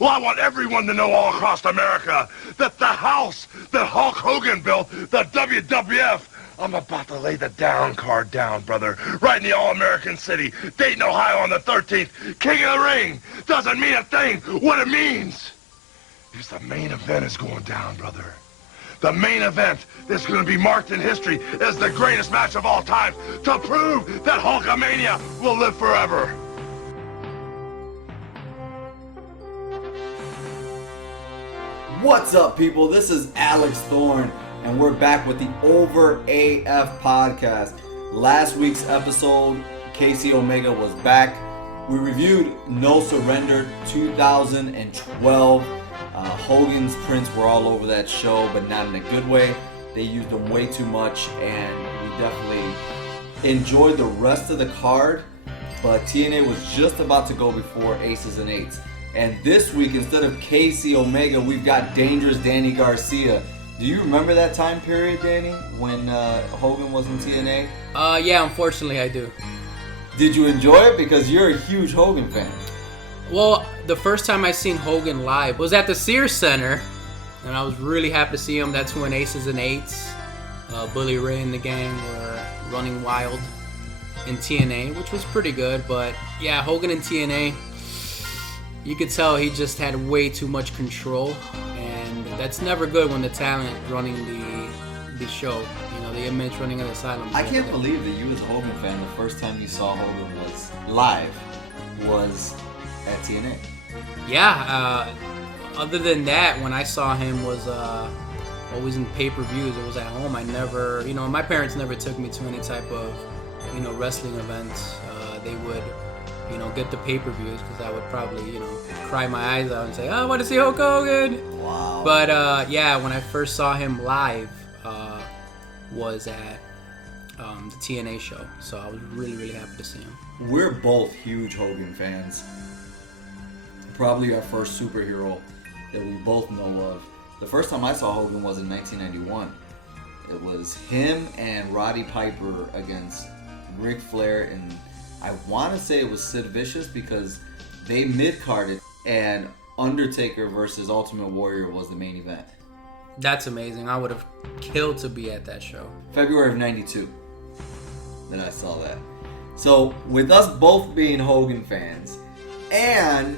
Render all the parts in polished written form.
Well, I want everyone to know all across America that the house that Hulk Hogan built, the WWF, I'm about to lay the down card down, brother. Right in the All-American City, Dayton, Ohio on the 13th. King of the Ring doesn't mean a thing. What it means is the main event is going down, brother. The main event is going to be marked in history as the greatest match of all time to prove that Hulkamania will live forever. What's up, people? This is Alex Thorn, and we're back with the Over AF podcast. Last week's episode, Casey Omega was back. We reviewed No Surrender 2012. Hogan's prints were all over that show, but not in a good way. They used them way too much, and we definitely enjoyed the rest of the card, but TNA was just about to go before Aces and Eights. And this week, instead of Casey Omega, we've got Dangerous Danny Garcia. Do you remember that time period, Danny, when Hogan was in TNA? Yeah, unfortunately I do. Did you enjoy it? Because you're a huge Hogan fan. Well, the first time I seen Hogan live was at the Sears Center, and I was really happy to see him. That's when Aces and Eights, Bully Ray and the gang were running wild in TNA, which was pretty good. But yeah, Hogan in TNA, you could tell he just had way too much control, and that's never good when the talent running the show, you know, the image running the asylum. I can't believe that you as a Hogan fan, the first time you saw Hogan was live was at TNA. Yeah, other than that, when I saw him was always in pay-per-views. It was at home. I never, you know, my parents never took me to any type of, you know, wrestling events. They would, you know, get the pay-per-views because I would probably, you know, cry my eyes out and say, oh, I want to see Hulk Hogan. Wow. But yeah, when I first saw him live was at the TNA show. So I was really, really happy to see him. We're both huge Hogan fans. Probably our first superhero that we both know of. The first time I saw Hogan was in 1991. It was him and Roddy Piper against Ric Flair, and I want to say it was Sid Vicious because they mid-carded, and Undertaker versus Ultimate Warrior was the main event. That's amazing. I would have killed to be at that show. February of 92 that I saw that. So with us both being Hogan fans, and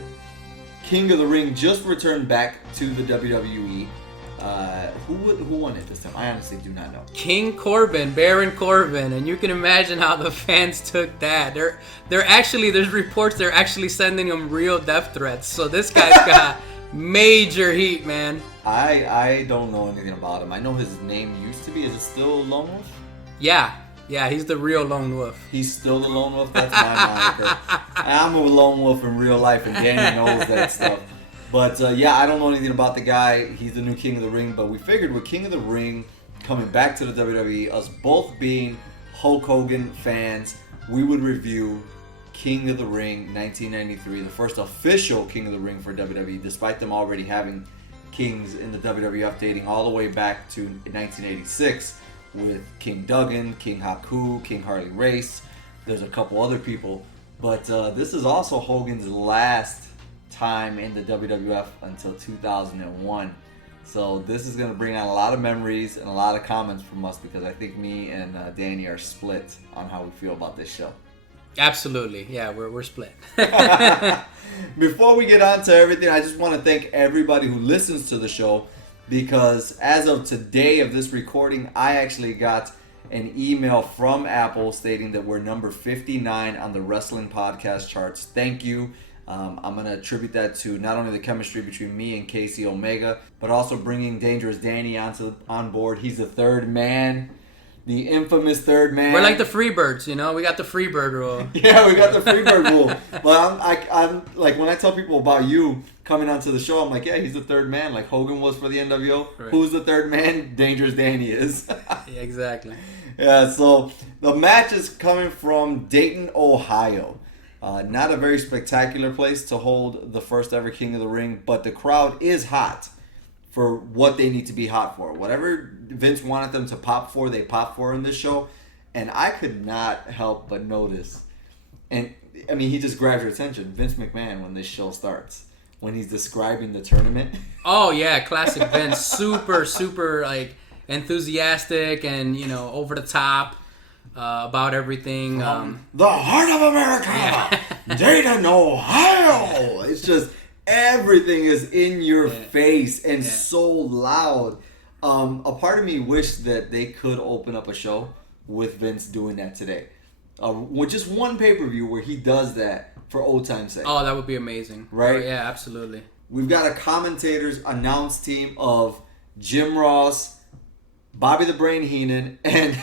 King of the Ring just returned back to the WWE. Who won it this time? I honestly do not know. King Corbin, Baron Corbin, and you can imagine how the fans took that. They're actually, there's reports they're actually sending him real death threats. So this guy's got major heat, man. I don't know anything about him. I know his name used to be. Is it still Lone Wolf? Yeah, he's the real Lone Wolf. He's still the Lone Wolf? That's my moniker. I'm a Lone Wolf in real life, and Danny knows that stuff. But yeah, I don't know anything about the guy. He's the new King of the Ring. But we figured with King of the Ring coming back to the WWE, us both being Hulk Hogan fans, we would review King of the Ring 1993, the first official King of the Ring for WWE, despite them already having kings in the WWF dating all the way back to 1986 with King Duggan, King Haku, King Harley Race. There's a couple other people. But this is also Hogan's last time in the WWF until 2001. So this is going to bring out a lot of memories and a lot of comments from us because I think me and Danny are split on how we feel about this show. Absolutely. Yeah, we're split. Before we get on to everything, I just want to thank everybody who listens to the show because as of today of this recording, I actually got an email from Apple stating that we're number 59 on the wrestling podcast charts. Thank you. I'm going to attribute that to not only the chemistry between me and Casey Omega, but also bringing Dangerous Danny on board. He's the third man, the infamous third man. We're like the Freebirds, you know? We got the Freebird rule. Yeah, we got the Freebird rule. But I'm like, when I tell people about you coming onto the show, I'm like, yeah, he's the third man, like Hogan was for the NWO. Right. Who's the third man? Dangerous Danny is. Yeah, exactly. Yeah, so the match is coming from Dayton, Ohio. Not a very spectacular place to hold the first ever King of the Ring, but the crowd is hot for what they need to be hot for. Whatever Vince wanted them to pop for, they pop for in this show. And I could not help but notice, and I mean, he just grabs your attention, Vince McMahon, when this show starts. when he's describing the tournament. Oh yeah, classic Vince. Super like enthusiastic and over the top about everything. The heart of America, Dayton, Ohio. It's just everything is in your face and so loud. A part of me wished that they could open up a show with Vince doing that today. With just one pay-per-view where he does that for old time's sake. Oh, that would be amazing. Right? Oh, yeah, absolutely. We've got a commentators announce team of Jim Ross, Bobby the Brain Heenan, and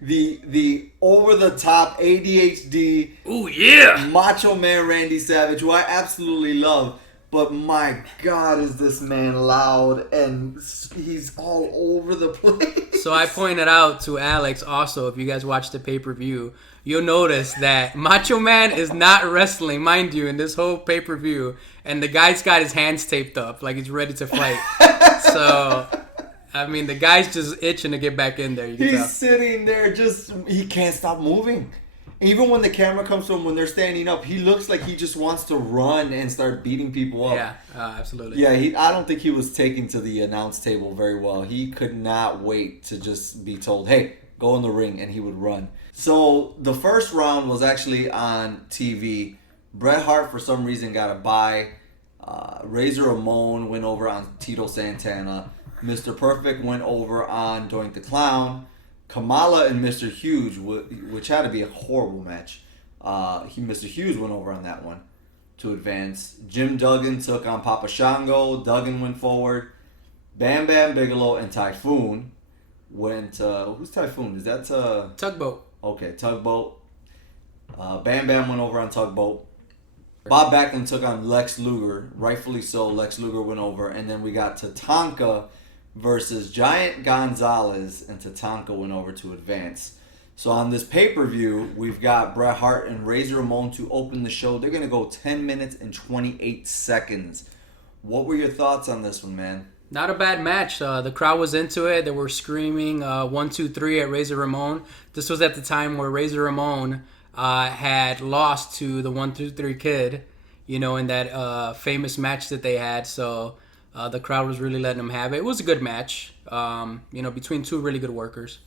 the over-the-top ADHD Ooh, yeah! Macho Man Randy Savage, who I absolutely love. But my God, is this man loud, and he's all over the place. So I pointed out to Alex also, if you guys watch the pay-per-view, you'll notice that Macho Man is not wrestling, mind you, in this whole pay-per-view. And the guy's got his hands taped up like he's ready to fight. So, I mean, the guy's just itching to get back in there. You can tell. He's sitting there he can't stop moving. Even when the camera comes to him, when they're standing up, he looks like he just wants to run and start beating people up. Yeah, absolutely. Yeah, I don't think he was taken to the announce table very well. He could not wait to just be told, hey, go in the ring, and he would run. So the first round was actually on TV. Bret Hart, for some reason, got a bye. Razor Ramon went over on Tito Santana. Mr. Perfect went over on Doink the Clown. Kamala and Mr. Hughes, which had to be a horrible match. Mr. Hughes went over on that one to advance. Jim Duggan took on Papa Shango. Duggan went forward. Bam Bam Bigelow and Typhoon went... who's Typhoon? Is that... Tugboat. Okay, Tugboat. Bam Bam went over on Tugboat. Bob Backlund took on Lex Luger. Rightfully so, Lex Luger went over. And then we got Tatanka versus Giant Gonzalez, and Tatanka went over to advance. So on this pay-per-view, we've got Bret Hart and Razor Ramon to open the show. They're going to go 10 minutes and 28 seconds. What were your thoughts on this one, man? Not a bad match. The crowd was into it. They were screaming 1, 2, 3 at Razor Ramon. This was at the time where Razor Ramon had lost to the 1, 2, 3 Kid, in that famous match that they had. So the crowd was really letting them have it. It was a good match, between two really good workers.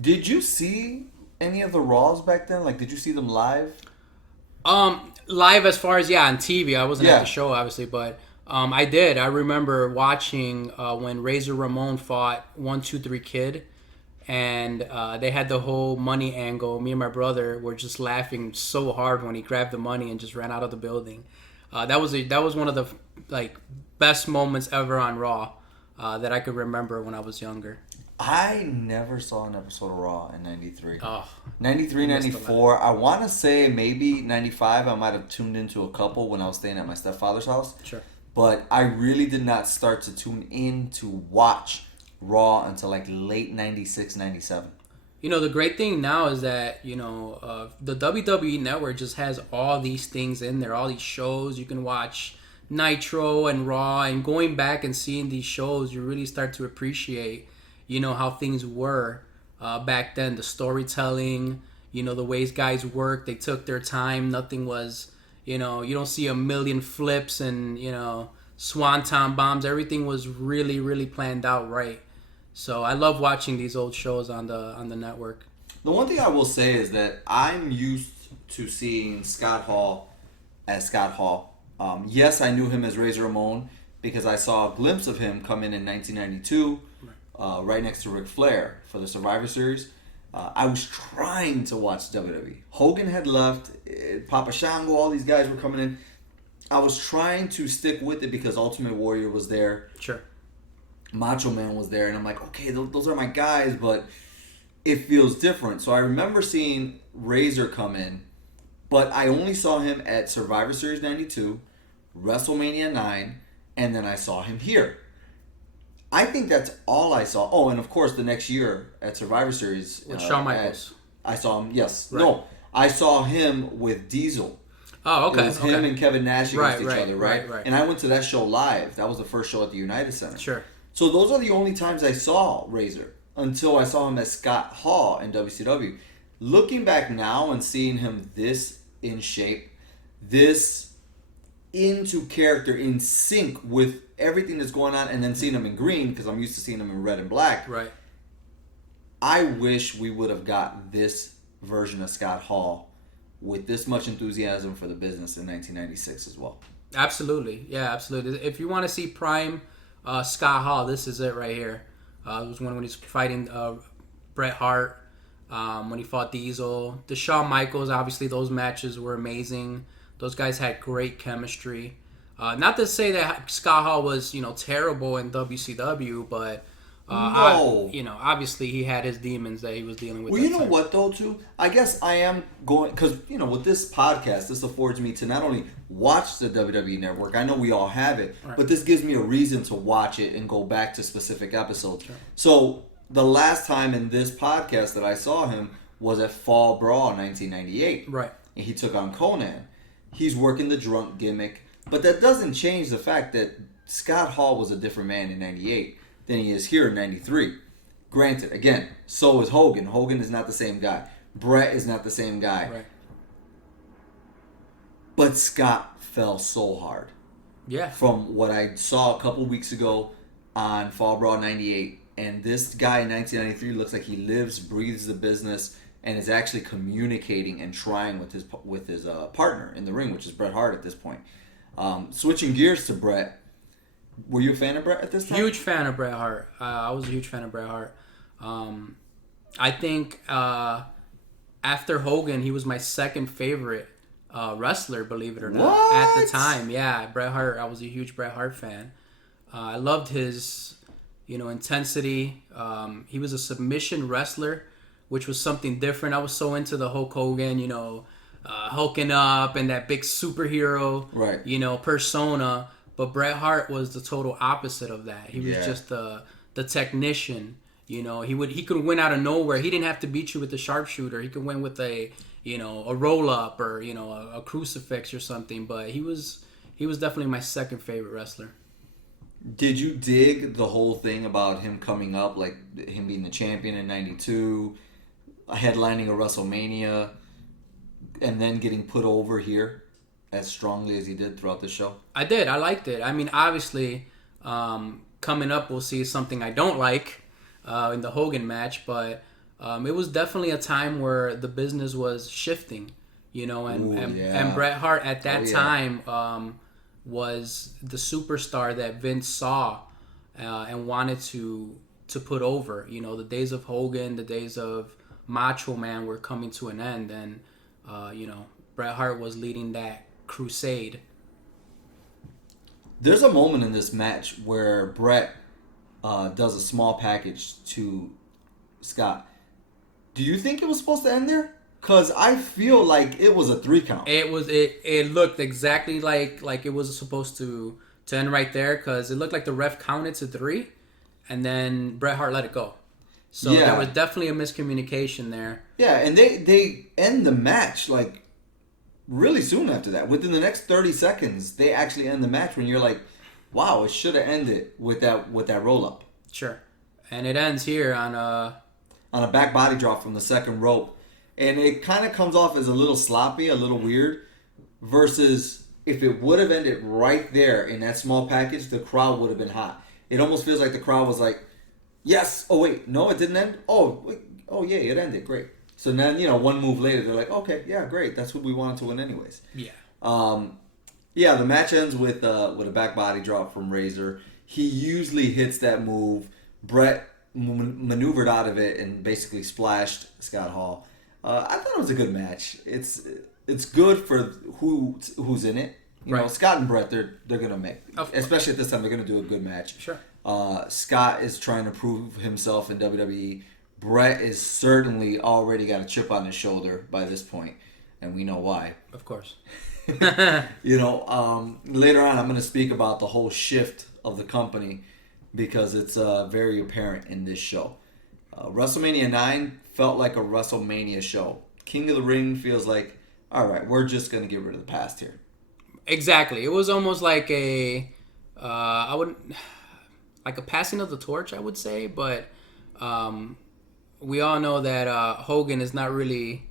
Did you see any of the Raws back then? Like, did you see them live? Live as far as, on TV. I wasn't at the show, obviously, but I did. I remember watching when Razor Ramon fought 1, 2, 3 Kid, and they had the whole money angle. Me and my brother were just laughing so hard when he grabbed the money and just ran out of the building. That was one of the best moments ever on Raw that I could remember when I was younger. I never saw an episode of Raw in 93. Oh, 93, 94. I want to say maybe 95. I might have tuned into a couple when I was staying at my stepfather's house. Sure. But I really did not start to tune in to watch Raw until like late 96, 97. The great thing now is that, the WWE Network just has all these things in there, all these shows. You can watch Nitro and Raw, and going back and seeing these shows, you really start to appreciate, how things were back then. The storytelling, the ways guys worked. They took their time. Nothing was, you don't see a million flips and, swanton bombs. Everything was really, really planned out right. So I love watching these old shows on the network. The one thing I will say is that I'm used to seeing Scott Hall as Scott Hall. Yes, I knew him as Razor Ramon because I saw a glimpse of him come in 1992, right next to Ric Flair for the Survivor Series. I was trying to watch WWE. Hogan had left, Papa Shango, all these guys were coming in. I was trying to stick with it because Ultimate Warrior was there. Sure. Macho Man was there, and I'm like, okay, those are my guys, but it feels different. So I remember seeing Razor come in, but I only saw him at Survivor Series 92, WrestleMania 9, and then I saw him here. I think that's all I saw. Oh, and of course, the next year at Survivor Series. With Shawn Michaels. I saw him, yes. Right. No, I saw him with Diesel. Oh, okay. It was him and Kevin Nash against each other, right? Right. And I went to that show live. That was the first show at the United Center. Sure. So those are the only times I saw Razor until I saw him as Scott Hall in WCW. Looking back now and seeing him this in shape, this into character, in sync with everything that's going on, and then seeing him in green, because I'm used to seeing him in red and black. Right. I wish we would have got this version of Scott Hall with this much enthusiasm for the business in 1996 as well. Absolutely. Yeah, absolutely. If you want to see prime Scott Hall, this is it right here. It was when he's fighting Bret Hart, when he fought Diesel. The Shawn Michaels, obviously, those matches were amazing. Those guys had great chemistry. Not to say that Scott Hall was, terrible in WCW, but No. obviously he had his demons that he was dealing with. Well, you know what, though, too? I guess I am going... Because, with this podcast, this affords me to not only watch the WWE Network, I know we all have it, Right. but this gives me a reason to watch it and go back to specific episodes. Sure. So, the last time in this podcast that I saw him was at Fall Brawl in 1998. Right. And he took on Conan. He's working the drunk gimmick, but that doesn't change the fact that Scott Hall was a different man in 98 than he is here in 93. Granted, again, so is Hogan. Hogan is not the same guy. Brett is not the same guy. Right. But Scott fell so hard. Yeah. From what I saw a couple weeks ago on Fall Brawl 98, and this guy in 1993 looks like he lives, breathes the business, and is actually communicating and trying with his partner in the ring, which is Bret Hart at this point. Switching gears to Bret, were you a fan of Bret at this time? Huge fan of Bret Hart. I was a huge fan of Bret Hart. I think after Hogan, he was my second favorite wrestler, believe it or not. What? At the time, yeah. Bret Hart, I was a huge Bret Hart fan. I loved his, intensity. He was a submission wrestler, which was something different. I was so into the Hulk Hogan, hulking up and that big superhero, right. Persona. But Bret Hart was the total opposite of that. He was Yeah. just the technician. He could win out of nowhere. He didn't have to beat you with the sharpshooter. He could win with a roll up or a crucifix or something. But he was definitely my second favorite wrestler. Did you dig the whole thing about him coming up, like him being the champion in 92, headlining a WrestleMania, and then getting put over here as strongly as he did throughout the show? I did. I liked it. I mean, obviously, coming up, we'll see something I don't like in the Hogan match, but it was definitely a time where the business was shifting, and Bret Hart at that time was the superstar that Vince saw and wanted to put over. The days of Hogan, the days of Macho Man were coming to an end, and Bret Hart was leading that crusade. There's a moment in this match where Bret does a small package to Scott. Do you think it was supposed to end there? Because I feel like it was a 3 count. It looked exactly like it was supposed to end right there, because it looked like the ref counted to 3 and then Bret Hart let it go. So there was definitely a miscommunication there. Yeah, and they end the match like really soon after that. Within the next 30 seconds, they actually end the match when you're like, wow, it should have ended with that roll up. Sure. And it ends here on a back body drop from the second rope. And it kind of comes off as a little sloppy, a little weird, versus if it would have ended right there in that small package, the crowd would have been hot. It almost feels like the crowd was like, yes, oh wait, no, it didn't end? Oh, wait, oh yeah, it ended, great. So then, one move later, they're like, okay, yeah, great, that's what we wanted to win anyways. Yeah. The match ends with a back body drop from Razor. He usually hits that move. Bret maneuvered out of it and basically splashed Scott Hall. I thought it was a good match. It's good for who's in it. Right. Scott and Bret, they're gonna make, especially at this time, they're gonna do a good match. Sure. Scott is trying to prove himself in WWE. Bret is certainly already got a chip on his shoulder by this point, and we know why. Of course. Later on, I'm gonna speak about the whole shift of the company because it's very apparent in this show. WrestleMania 9 felt like a WrestleMania show. King of the Ring feels like, all right, we're just going to get rid of the past here. Exactly. It was almost like a passing of the torch, I would say. But we all know that Hogan is not really,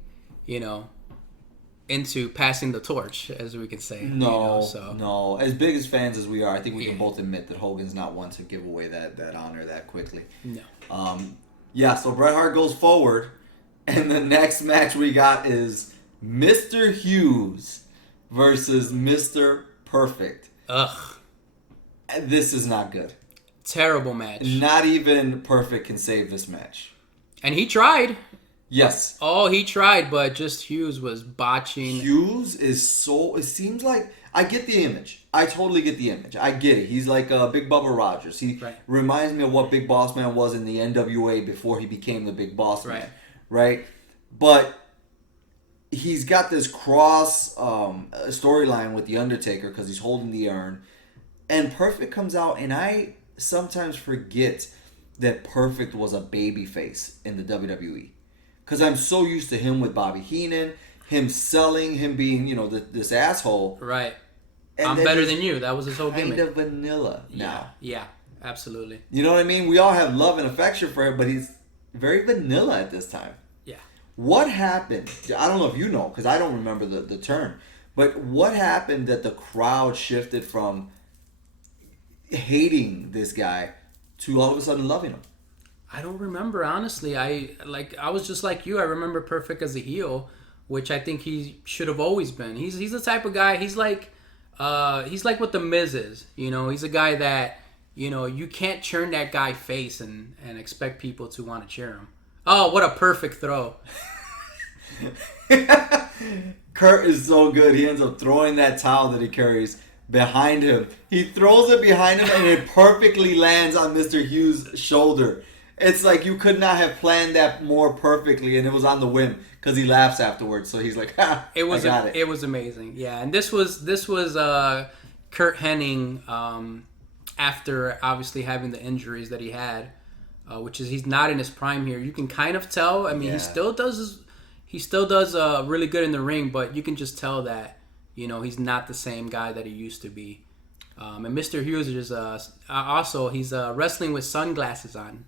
into passing the torch, as we can say. No. As big as fans as we are, I think we can both admit that Hogan's not one to give away that honor that quickly. No. So Bret Hart goes forward, and the next match we got is Mr. Hughes versus Mr. Perfect. Ugh. This is not good. Terrible match. Not even Perfect can save this match. And he tried. Yes. Oh, he tried, but just Hughes was botching. Hughes is so... It seems like... I get the image. I totally get the image. I get it. He's like Big Bubba Rogers. He reminds me of what Big Boss Man was in the NWA before he became the Big Boss Man. Right? But he's got this cross storyline with The Undertaker because he's holding the urn. And Perfect comes out, and I sometimes forget that Perfect was a babyface in the WWE. Because I'm so used to him with Bobby Heenan, him selling, him being, this asshole. Right. And I'm better than you. That was his whole gimmick. Kind of vanilla now. Yeah, absolutely. You know what I mean? We all have love and affection for him, but he's very vanilla at this time. Yeah. What happened? I don't know if you know, because I don't remember the turn. But what happened that the crowd shifted from hating this guy to all of a sudden loving him? I don't remember, honestly. I was just like you. I remember Perfect as a heel, which I think he should have always been. He's the type of guy. He's like what the Miz is. He's a guy that you can't turn that guy face and expect people to want to cheer him. Oh, what a perfect throw! Kurt is so good. He ends up throwing that towel that he carries behind him. He throws it behind him, and it perfectly lands on Mr. Hughes' shoulder. It's like you could not have planned that more perfectly, and it was on the whim because he laughs afterwards. So he's like, I got it. It was amazing, yeah. And this was Kurt Hennig after obviously having the injuries that he had, which is he's not in his prime here. You can kind of tell. I mean, he still does really good in the ring, but you can just tell that he's not the same guy that he used to be. And Mr. Hughes is also he's wrestling with sunglasses on.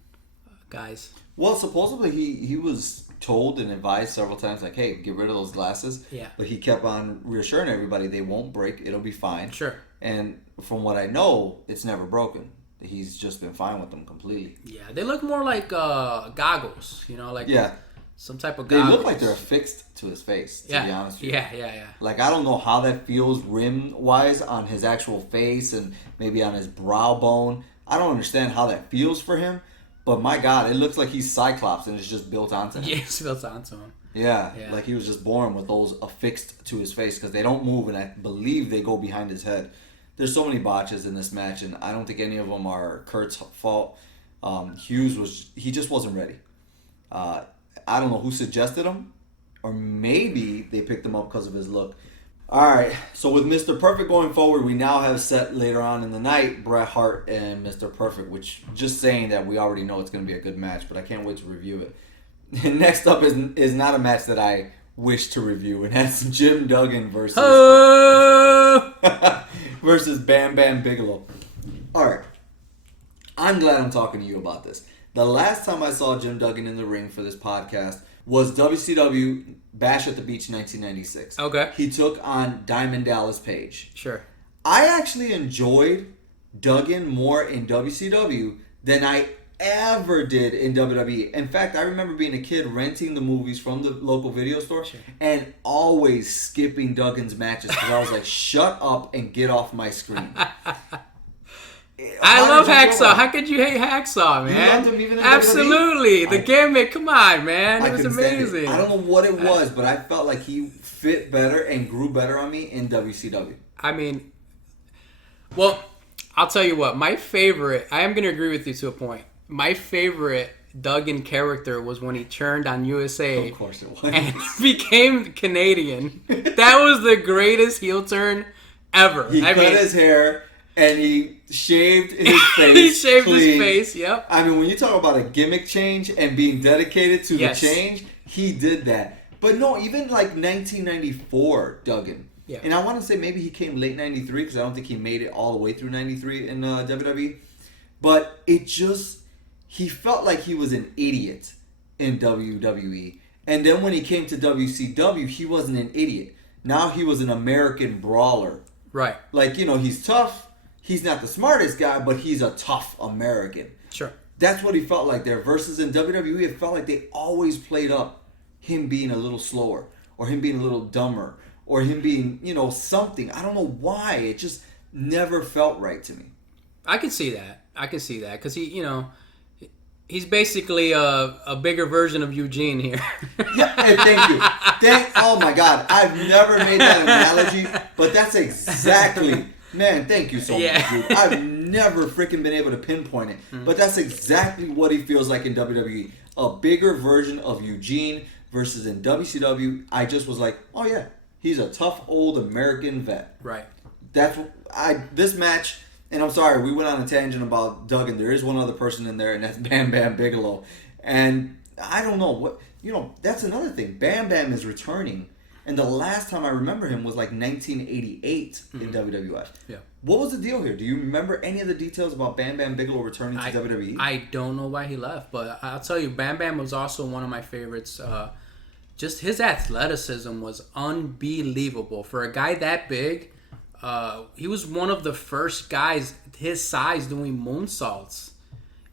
Guys. Well, supposedly he was told and advised several times, like, hey, get rid of those glasses. Yeah. But he kept on reassuring everybody they won't break. It'll be fine. Sure. And from what I know, it's never broken. He's just been fine with them completely. Yeah, they look more like goggles, like some type of They goggles. look like they're affixed to his face, to be honest with you. Yeah. Like, I don't know how that feels rim-wise on his actual face and maybe on his brow bone. I don't understand how that feels for him. But my God, it looks like he's Cyclops and it's just built onto him. Yeah, it's built onto him. Yeah, like he was just born with those affixed to his face because they don't move, and I believe they go behind his head. There's so many botches in this match, and I don't think any of them are Kurt's fault. Hughes just wasn't ready. I don't know who suggested him, or maybe they picked him up because of his look. All right, so with Mr. Perfect going forward, we now have set later on in the night Bret Hart and Mr. Perfect, which just saying that we already know it's going to be a good match, but I can't wait to review it. And next up is not a match that I wish to review, and that's Jim Duggan versus versus Bam Bam Bigelow. All right, I'm glad I'm talking to you about this. The last time I saw Jim Duggan in the ring for this podcast was WCW Bash at the Beach 1996. Okay. He took on Diamond Dallas Page. Sure. I actually enjoyed Duggan more in WCW than I ever did in WWE. In fact, I remember being a kid renting the movies from the local video store and always skipping Duggan's matches because I was like, shut up and get off my screen. I love Hacksaw. How could you hate Hacksaw, man? You loved him even in Absolutely. WWE? The gimmick. Come on, man. It was couldn't stand amazing. it. I don't know what it was, but I felt like he fit better and grew better on me in WCW. I mean, well, I'll tell you what. My favorite, I am going to agree with you to a point. My favorite Duggan character was when he turned on USA. Of course it was. And became Canadian. That was the greatest heel turn ever. He cut his hair. And he shaved his face. He shaved clean. his face, yep. I mean, when you talk about a gimmick change and being dedicated to the change, he did that. But no, even like 1994 Duggan. Yeah. And I want to say maybe he came late 93 because I don't think he made it all the way through 93 in WWE. But he felt like he was an idiot in WWE. And then when he came to WCW, he wasn't an idiot. Now he was an American brawler. Right. Like, you know, he's tough. He's not the smartest guy, but he's a tough American. Sure. That's what he felt like there. Versus in WWE, it felt like they always played up him being a little slower, or him being a little dumber, or him being, you know, something. I don't know why. It just never felt right to me. I can see that. Because he, you know, he's basically a bigger version of Eugene here. Yeah, hey, thank you. Oh my God, I've never made that analogy, but that's exactly. Man, thank you so much, dude. I've never freaking been able to pinpoint it, but that's exactly what he feels like in WWE. A bigger version of Eugene versus in WCW. I just was like, oh yeah, he's a tough old American vet. Right. That's what this match. And I'm sorry, we went on a tangent about Duggan. There is one other person in there, and that's Bam Bam Bigelow. And I don't know what, you know, that's another thing. Bam Bam is returning, and the last time I remember him was like 1988 in WWF. Yeah. What was the deal here? Do you remember any of the details about Bam Bam Bigelow returning to WWE? I don't know why he left, but I'll tell you, Bam Bam was also one of my favorites. Just his athleticism was unbelievable for a guy that big. He was one of the first guys his size doing moonsaults.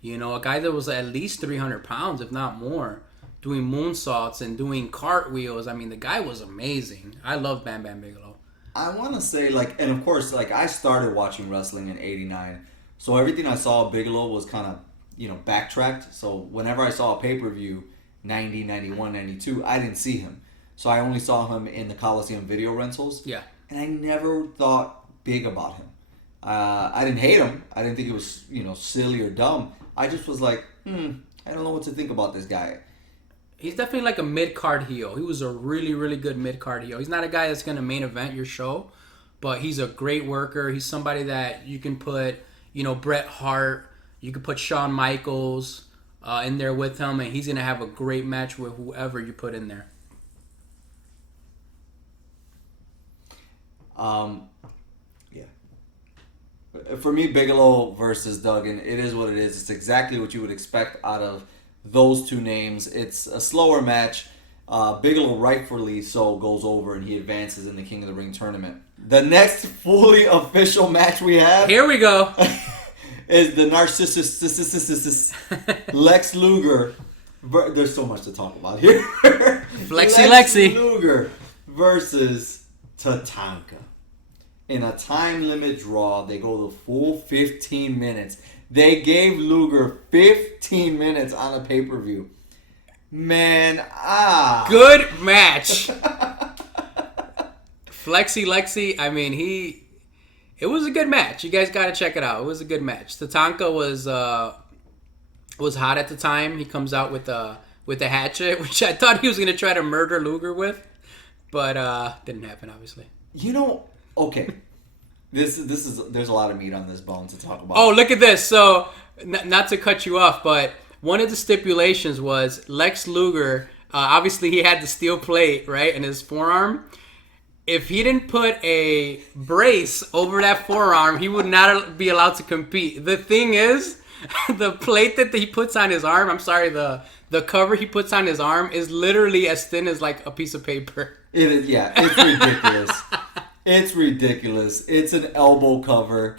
You know, a guy that was at least 300 pounds, if not more, doing moonsaults and doing cartwheels. I mean, the guy was amazing. I love Bam Bam Bigelow. I want to say, like, and of course, like, I started watching wrestling in '89, so everything I saw of Bigelow was kind of, you know, backtracked. So whenever I saw a pay-per-view, 90, 91, 92, I didn't see him. So I only saw him in the Coliseum video rentals. Yeah. And I never thought big about him. I didn't hate him. I didn't think it was, you know, silly or dumb. I just was like, I don't know what to think about this guy. He's definitely like a mid-card heel. He was a really, really good mid-card heel. He's not a guy that's going to main event your show, but he's a great worker. He's somebody that you can put, you know, Bret Hart, you can put Shawn Michaels in there with him, and he's going to have a great match with whoever you put in there. Yeah. For me, Bigelow versus Duggan, it is what it is. It's exactly what you would expect out of those two names. It's a slower match. Bigelow, rightfully so, goes over and he advances in the King of the Ring tournament. The next fully official match we have... Here we go. ...is the narcissist Lex Luger. There's so much to talk about here. Flexi Lex Lexi. Luger versus Tatanka. In a time limit draw, they go the full 15 minutes. They gave Luger 15 minutes on a pay-per-view. Man, good match. Flexi Lexi, I mean, it was a good match. You guys got to check it out. It was a good match. Tatanka was hot at the time. He comes out with a hatchet, which I thought he was going to try to murder Luger with, but didn't happen, obviously. You know, okay. There's a lot of meat on this bone to talk about. Oh, look at this. So, not to cut you off, but one of the stipulations was Lex Luger, obviously he had the steel plate, right, in his forearm. If he didn't put a brace over that forearm, he would not be allowed to compete. The thing is, the plate that he puts on his arm, the cover he puts on his arm is literally as thin as like a piece of paper. It is, yeah, it's ridiculous. It's ridiculous. It's an elbow cover,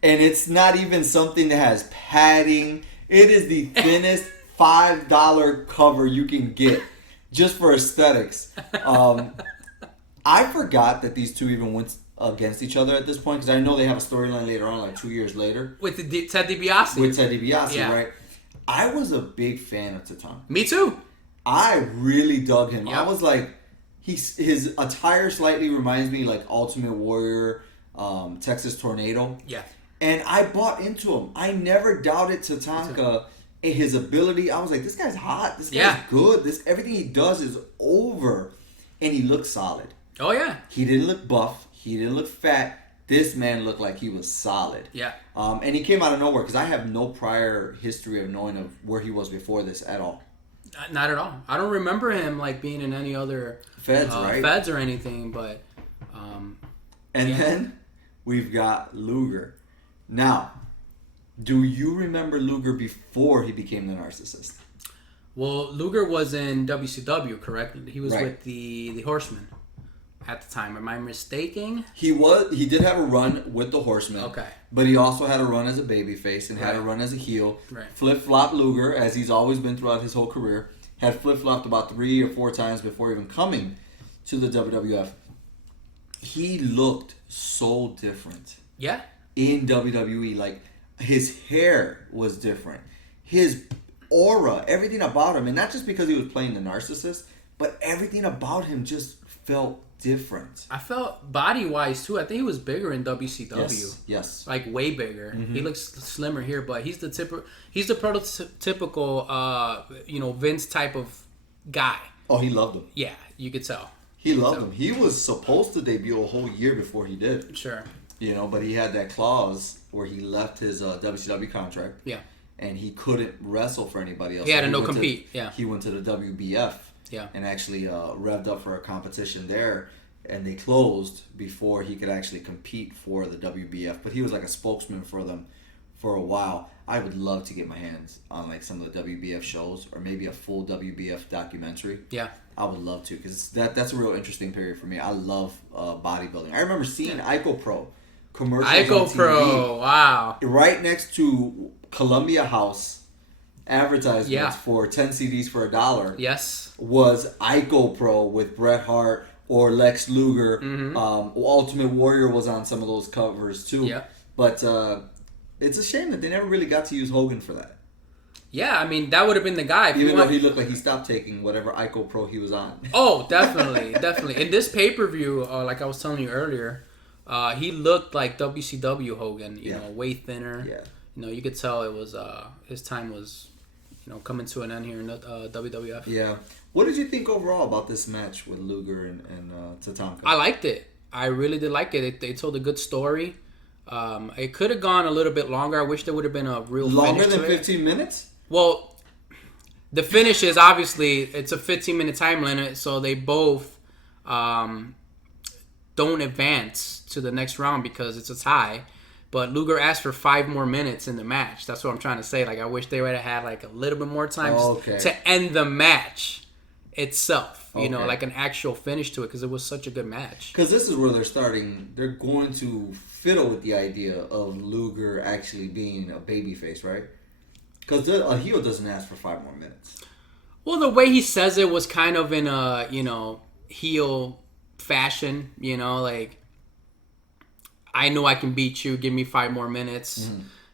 and it's not even something that has padding. It is the thinnest $5 cover you can get just for aesthetics. I forgot that these two even went against each other at this point, because I know they have a storyline later on, like 2 years later. With Ted DiBiase. With Ted DiBiase, yeah. Right? I was a big fan of Tatanka. Me too. I really dug him. Yep. I was like, his attire slightly reminds me like Ultimate Warrior, Texas Tornado. Yeah. And I bought into him. I never doubted Tatanka and his ability. I was like, this guy's hot. This guy's good. Everything he does is over. And he looked solid. Oh, yeah. He didn't look buff. He didn't look fat. This man looked like he was solid. Yeah. And he came out of nowhere, because I have no prior history of knowing of where he was before this at all. Not at all. I don't remember him like being in any other feds, right? Feds or anything, but then we've got Luger. Now, do you remember Luger before he became the narcissist? Well, Luger was in WCW, correct? He was right. with the Horsemen. at the time. Am I mistaken? He did have a run with the Horsemen. Okay. But he also had a run as a babyface and had a run as a heel. Right. Flip-flop Luger, as he's always been throughout his whole career. Had flip-flopped about 3 or 4 times before even coming to the WWF. He looked so different. Yeah. In WWE. Like, his hair was different. His aura, everything about him, and not just because he was playing the narcissist, but everything about him just felt different. I felt body-wise, too. I think he was bigger in WCW. Yes. Like, way bigger. He looks slimmer here, but he's the prototypical, Vince type of guy. Oh, he loved him. Yeah, you could tell. He loved him. He was supposed to debut a whole year before he did. Sure. But he had that clause where he left his WCW contract. Yeah. And he couldn't wrestle for anybody else. He had so a no-compete. Yeah. He went to the WBF. Yeah. And actually revved up for a competition there. And they closed before he could actually compete for the WBF. But he was like a spokesman for them for a while. I would love to get my hands on like some of the WBF shows or maybe a full WBF documentary. Yeah. I would love to because that's a real interesting period for me. I love bodybuilding. I remember seeing IcoPro commercials on TV, IcoPro, wow. right next to Columbia House advertisements for 10 CDs for $1. Yes. Was IcoPro with Bret Hart or Lex Luger. Ultimate Warrior was on some of those covers too. Yeah. But it's a shame that they never really got to use Hogan for that. Yeah, I mean, that would have been the guy. Even though he looked like he stopped taking whatever IcoPro he was on. Oh, definitely, definitely. In this pay-per-view, like I was telling you earlier, he looked like WCW Hogan, you know, way thinner. Yeah. You could tell it was, his time was, coming to an end here in the WWF. Yeah. What did you think overall about this match with Luger and Tatanka? I liked it. I really did like it. They told a good story. It could have gone a little bit longer. I wish there would have been a real longer finish than to it. 15 minutes? Well, the finish is obviously it's a 15-minute time limit, so they both don't advance to the next round because it's a tie. But Luger asked for 5 more minutes in the match. That's what I'm trying to say. Like, I wish they would have had like a little bit more time to end the match itself. Like an actual finish to it because it was such a good match. Because this is where they're going to fiddle with the idea of Luger actually being a babyface, right? Because a heel doesn't ask for 5 more minutes. Well, the way he says it was kind of in a, heel fashion, like, I know I can beat you, give me 5 more minutes,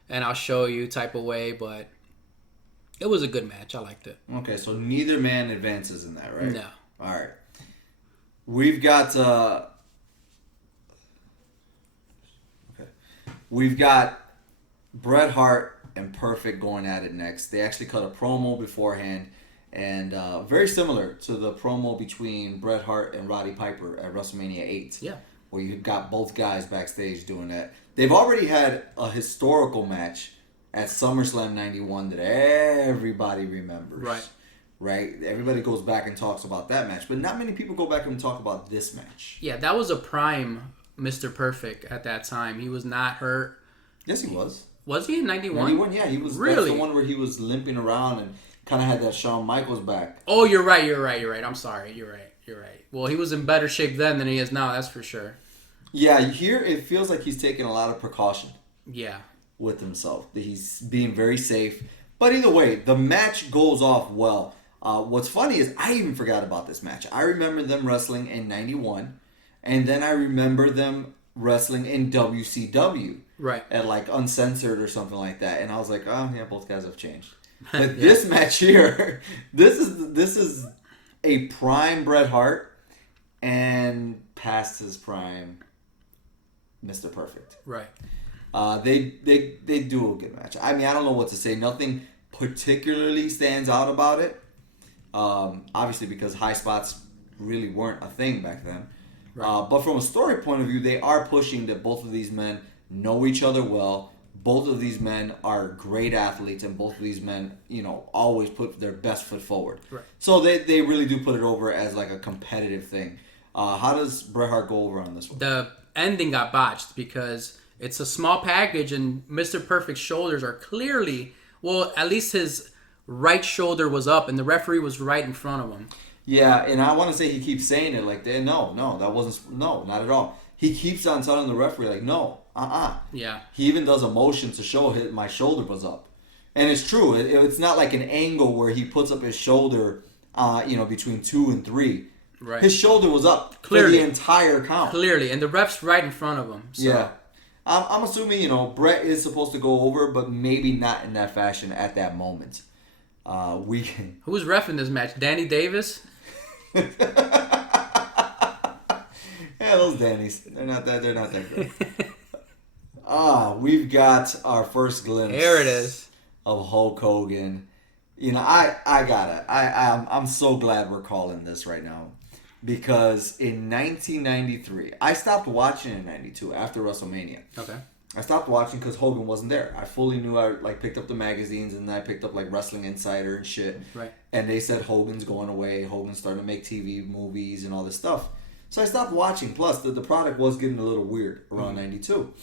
and I'll show you type of way, but it was a good match. I liked it. Okay, so neither man advances in that, right? No. All right. We've got Bret Hart and Perfect going at it next. They actually cut a promo beforehand, and very similar to the promo between Bret Hart and Roddy Piper at WrestleMania 8. Yeah. Where you got both guys backstage doing that. They've already had a historical match at SummerSlam 91 that everybody remembers. Right? Everybody goes back and talks about that match, but not many people go back and talk about this match. Yeah, that was a prime Mr. Perfect at that time. He was not hurt. Yes, he was. Was he in 91? 91, yeah. He was. Really? That's the one where he was limping around and kind of had that Shawn Michaels back. Oh, you're right. I'm sorry. You're right. Well, he was in better shape then than he is now, that's for sure. Yeah, here it feels like he's taking a lot of precaution. Yeah. With himself. He's being very safe. But either way, the match goes off well. What's funny is I even forgot about this match. I remember them wrestling in 91, and then I remember them wrestling in WCW. Right. At like Uncensored or something like that. And I was like, oh, yeah, both guys have changed. But this match here, this is a prime Bret Hart and past his prime Mr. Perfect. Right. They do a good match. I mean, I don't know what to say. Nothing particularly stands out about it. Obviously, because high spots really weren't a thing back then. Right. But from a story point of view, they are pushing that both of these men know each other well. Both of these men are great athletes, and both of these men, always put their best foot forward. Right. So they really do put it over as like a competitive thing. How does Bret Hart go over on this one? The ending got botched because it's a small package, and Mr. Perfect's shoulders are clearly, well, at least his right shoulder was up, and the referee was right in front of him. Yeah, and I want to say he keeps saying it like, no, that wasn't, no, not at all. He keeps on telling the referee, like, no, Yeah. He even does a motion to show my shoulder was up. And it's true. It's not like an angle where he puts up his shoulder, between 2 and 3. Right. His shoulder was up Clearly. for the entire count. Clearly, and the ref's right in front of him. So. Yeah. I'm assuming, Brett is supposed to go over, but maybe not in that fashion at that moment. Who's reffing this match? Danny Davis? Yeah, those Dannies. They're not that good. We've got our first glimpse. There it is. Of Hulk Hogan. I'm so glad we're calling this right now. Because in 1993, I stopped watching in 92 after WrestleMania. Okay. I stopped watching because Hogan wasn't there. I fully knew I picked up the magazines and I picked up Wrestling Insider and shit. Right. And they said Hogan's going away. Hogan's starting to make TV movies and all this stuff. So I stopped watching. Plus, the product was getting a little weird around 92.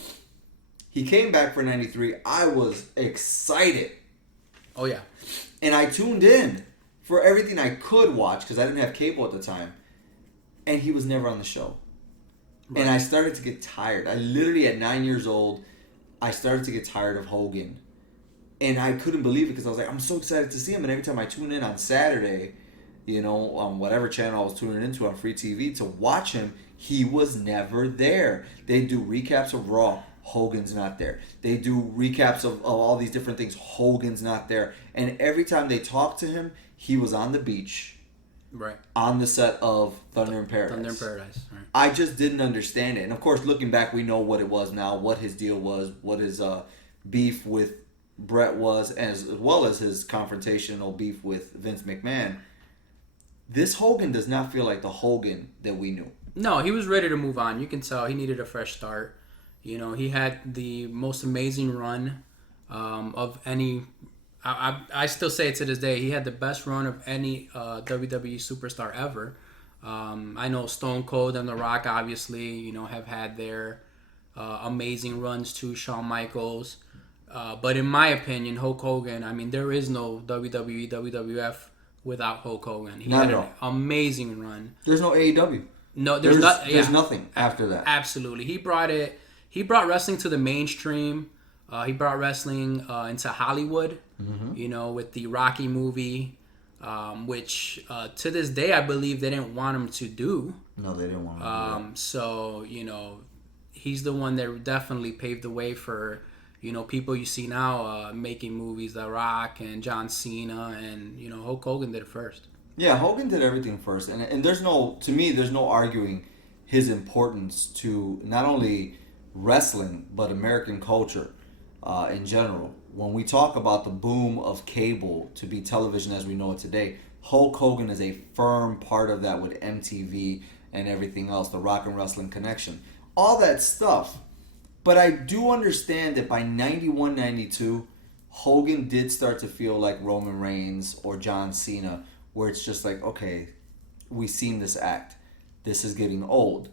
He came back for 93. I was excited. Oh, yeah. And I tuned in for everything I could watch because I didn't have cable at the time. And he was never on the show. Right. And I started to get tired. I literally, at 9 years old, I started to get tired of Hogan. And I couldn't believe it because I was like, I'm so excited to see him. And every time I tune in on Saturday, on whatever channel I was tuning into on free TV to watch him, he was never there. They do recaps of Raw. Hogan's not there. They do recaps of all these different things. Hogan's not there. And every time they talk to him, he was on the beach. Right. On the set of Thunder in Paradise. Thunder in Paradise. Right. I just didn't understand it. And of course, looking back, we know what it was now, what his deal was, what his beef with Brett was, as well as his confrontational beef with Vince McMahon. This Hogan does not feel like the Hogan that we knew. No, he was ready to move on. You can tell he needed a fresh start. He had the most amazing run of any... I still say it to this day. He had the best run of any WWE superstar ever. I know Stone Cold and The Rock, obviously, have had their amazing runs too. Shawn Michaels. But in my opinion, Hulk Hogan, there is no WWE, WWF without Hulk Hogan. He had an amazing run. There's no AEW. No, there's nothing after that. Absolutely. He brought wrestling to the mainstream. He brought wrestling into Hollywood, with the Rocky movie, which to this day I believe they didn't want him to do. No, they didn't want him to do that. So, he's the one that definitely paved the way for, people you see now making movies, The Rock and John Cena, and, Hulk Hogan did it first. Yeah, Hogan did everything first. And there's no arguing his importance to not only wrestling, but American culture in general. When we talk about the boom of cable to be television as we know it today, Hulk Hogan is a firm part of that with MTV and everything else, the Rock and Wrestling Connection, all that stuff. But I do understand that by 91, 92, Hogan did start to feel like Roman Reigns or John Cena, where it's just like, okay, we've seen this act. This is getting old.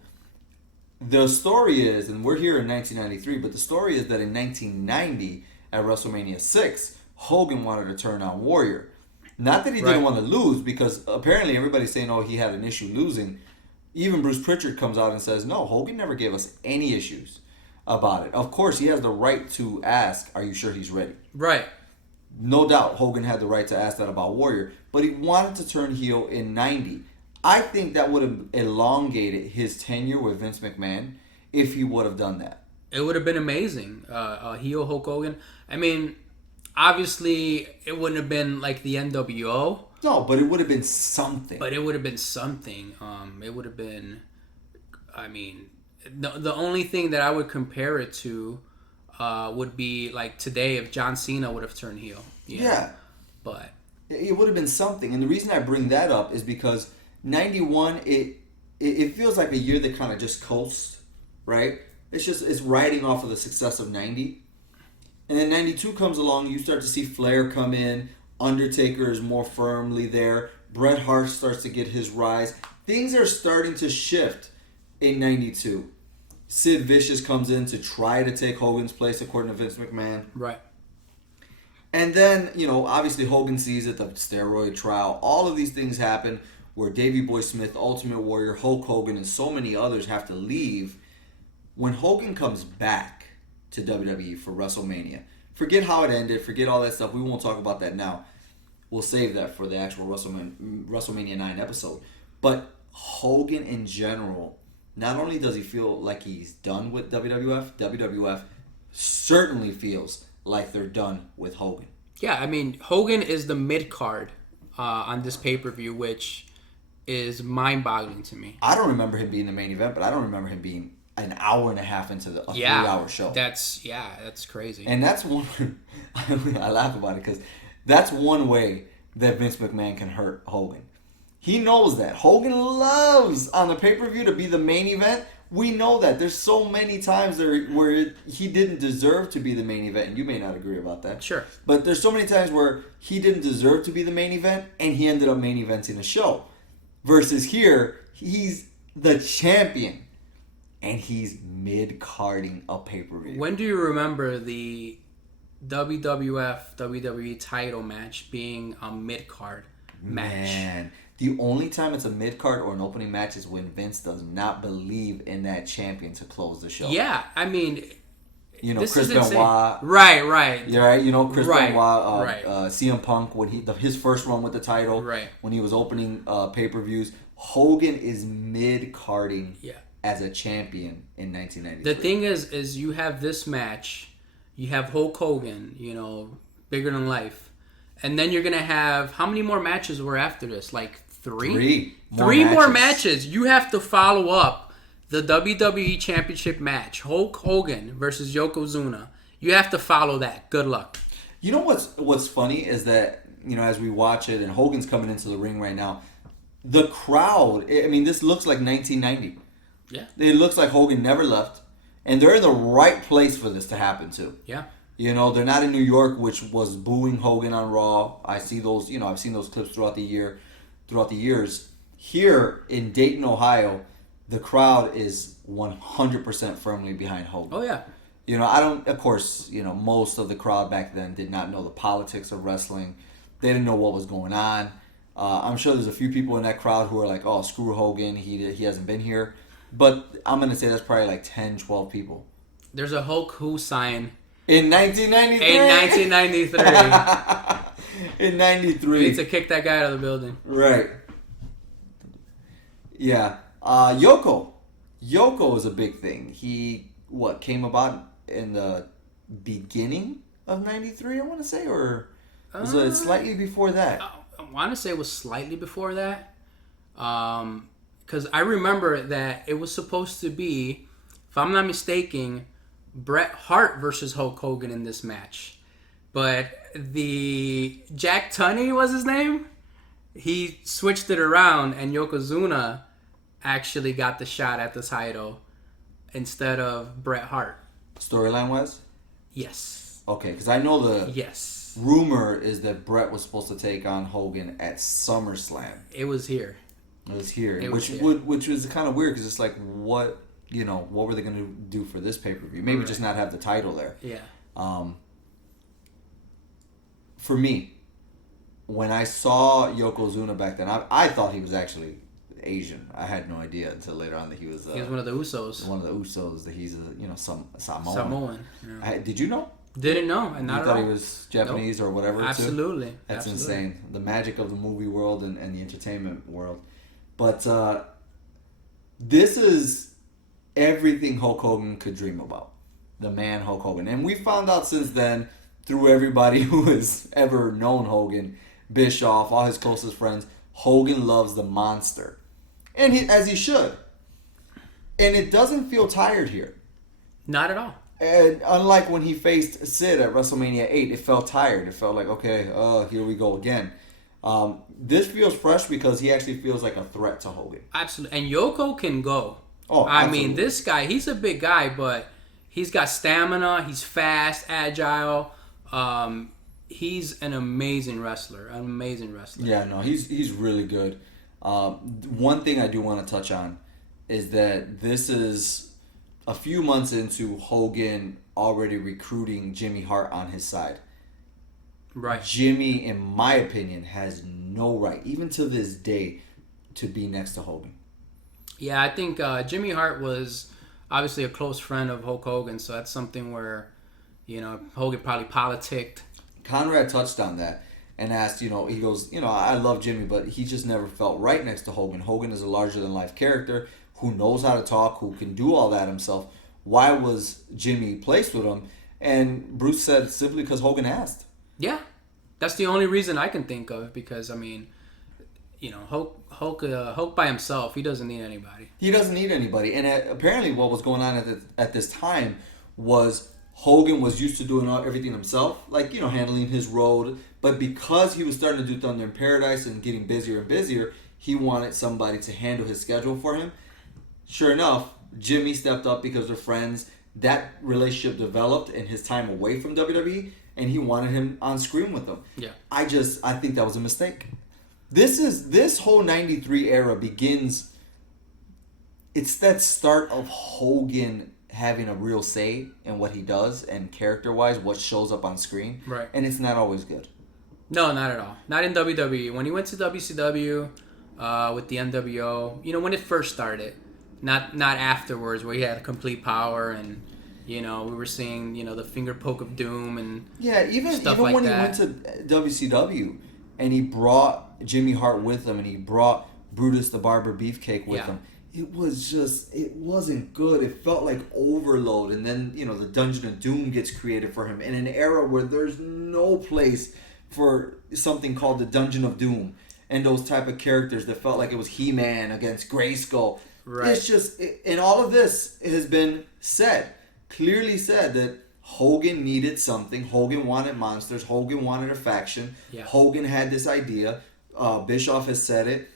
The story is, and we're here in 1993, but the story is that in 1990, at WrestleMania 6, Hogan wanted to turn on Warrior. Not that he didn't want to lose, because apparently everybody's saying, he had an issue losing. Even Bruce Pritchard comes out and says, no, Hogan never gave us any issues about it. Of course, he has the right to ask, are you sure he's ready? Right. No doubt Hogan had the right to ask that about Warrior, but he wanted to turn heel in 90. I think that would have elongated his tenure with Vince McMahon if he would have done that. It would have been amazing. Heel Hulk Hogan. Obviously, it wouldn't have been like the NWO. No, but it would have been something. It would have been something. It would have been... the only thing that I would compare it to would be like today if John Cena would have turned heel. Yeah. But... it would have been something. And the reason I bring that up is because 91, it feels like a year that kind of just coasts, right? It's riding off of the success of 90. And then 92 comes along, you start to see Flair come in, Undertaker is more firmly there, Bret Hart starts to get his rise. Things are starting to shift in 92. Sid Vicious comes in to try to take Hogan's place according to Vince McMahon. Right. And then, obviously Hogan sees it, the steroid trial, all of these things happen. where Davey Boy Smith, Ultimate Warrior, Hulk Hogan, and so many others have to leave, when Hogan comes back to WWE for WrestleMania, forget how it ended, forget all that stuff. We won't talk about that now. We'll save that for the actual WrestleMania 9 episode. But Hogan in general, not only does he feel like he's done with WWF certainly feels like they're done with Hogan. Yeah, I mean, Hogan is the mid-card on this pay-per-view, which is mind-boggling to me. I don't remember him being the main event, but I don't remember him being an hour and a half into a 3-hour show. That's crazy. And that's one... I laugh about it because that's one way that Vince McMahon can hurt Hogan. He knows that. Hogan loves on the pay-per-view to be the main event. We know that. There's so many times there where he didn't deserve to be the main event, and you may not agree about that. Sure. But there's so many times where he didn't deserve to be the main event, and he ended up main eventing the show. Versus here, he's the champion, and he's mid-carding a pay-per-view. When do you remember the WWF WWE title match being a mid-card match? Man, the only time it's a mid-card or an opening match is when Vince does not believe in that champion to close the show. Yeah, I mean... You know, Chris Benoit. Right. Yeah, right. You know, Chris Benoit, Right. CM Punk, when his first run with the title, Right. when he was opening pay-per-views. Hogan is mid-carding as a champion in 1993. The thing is you have this match, you have Hulk Hogan, you know, bigger than life, and then you're gonna have how many more matches were after this? Like three more matches. You have to follow up the WWE Championship match, Hulk Hogan versus Yokozuna. You have to follow that. Good luck. You know what's funny is that, you know, as we watch it and Hogan's coming into the ring right now, the crowd, I mean, this looks like 1990. Yeah. It looks like Hogan never left. And they're in the right place for this to happen, too. Yeah. You know, they're not in New York, which was booing Hogan on Raw. I see those, you know, I've seen those clips throughout the years. Here in Dayton, Ohio, the crowd is 100% firmly behind Hogan. Oh, yeah. You know, of course, you know, most of the crowd back then did not know the politics of wrestling. They didn't know what was going on. I'm sure there's a few people in that crowd who are like, oh, screw Hogan, he hasn't been here. But I'm going to say that's probably like 10, 12 people. There's a Hulk Who sign. In 1993? In 1993. In 93. You need to kick that guy out of the building. Right. Yeah. Yoko is a big thing. He, came about in the beginning of 93, I want to say? Or was it slightly before that? I want to say it was slightly before that. Because I remember that it was supposed to be, if I'm not mistaken, Bret Hart versus Hulk Hogan in this match. But the Jack Tunney was his name. He switched it around, and Yokozuna actually got the shot at the title instead of Bret Hart. Storyline-wise? Yes. Okay, because I know the rumor is that Bret was supposed to take on Hogan at SummerSlam. It was here. It was here, which was kind of weird because it's like, what were they going to do for this pay-per-view? Maybe just not have the title there. Yeah. For me, when I saw Yokozuna back then, I thought he was actually Asian. I had no idea until later on that he was one of the Usos. One of the Usos. That he's Samoan. Samoan. Yeah. Did you know? Didn't know, and not you thought he was Japanese or whatever. Absolutely. Too? That's Absolutely. insane. The magic of the movie world and the entertainment world. But this is everything Hulk Hogan could dream about. The man Hulk Hogan. And we found out since then, through everybody who has ever known Hogan, Bischoff, all his closest friends, Hogan loves the monster. And as he should. And it doesn't feel tired here. Not at all. And unlike when he faced Sid at WrestleMania 8, it felt tired. It felt like, okay, here we go again. This feels fresh because he actually feels like a threat to Hogan. Absolutely. And Yoko can go. Oh, I absolutely. mean, this guy, he's a big guy, but he's got stamina. He's fast, agile. He's an amazing wrestler. Yeah, no, he's really good. One thing I do want to touch on is that this is a few months into Hogan already recruiting Jimmy Hart on his side. Right. Jimmy, in my opinion, has no right, even to this day, to be next to Hogan? Yeah, I think Jimmy Hart was obviously a close friend of Hulk Hogan, so that's something where, Hogan probably politicked. Conrad touched on that and asked, he goes, I love Jimmy, but he just never felt right next to Hogan. Hogan is a larger-than-life character who knows how to talk, who can do all that himself. Why was Jimmy placed with him? And Bruce said simply because Hogan asked. Yeah, that's the only reason I can think of, because, Hulk by himself, he doesn't need anybody. He doesn't need anybody. And apparently what was going on at this time was Hogan was used to doing everything himself, like, handling his road. But because he was starting to do Thunder in Paradise and getting busier and busier, he wanted somebody to handle his schedule for him. Sure enough, Jimmy stepped up because they're friends. That relationship developed in his time away from WWE, and he wanted him on screen with him. Yeah. I think that was a mistake. This whole 93 era begins, it's that start of Hogan having a real say in what he does and character-wise, what shows up on screen. Right. And it's not always good. No, not at all. Not in WWE. When he went to WCW with the NWO, when it first started, not afterwards where he had complete power and, we were seeing, the finger poke of doom and even like when that. He went to WCW and he brought Jimmy Hart with him and he brought Brutus the Barber Beefcake with him. It wasn't good. It felt like overload. And then, the Dungeon of Doom gets created for him in an era where there's no place for something called the Dungeon of Doom and those type of characters that felt like it was He-Man against Grayskull. Right. It's just, and all of this has been clearly said that Hogan needed something. Hogan wanted monsters. Hogan wanted a faction. Yeah. Hogan had this idea. Bischoff has said it.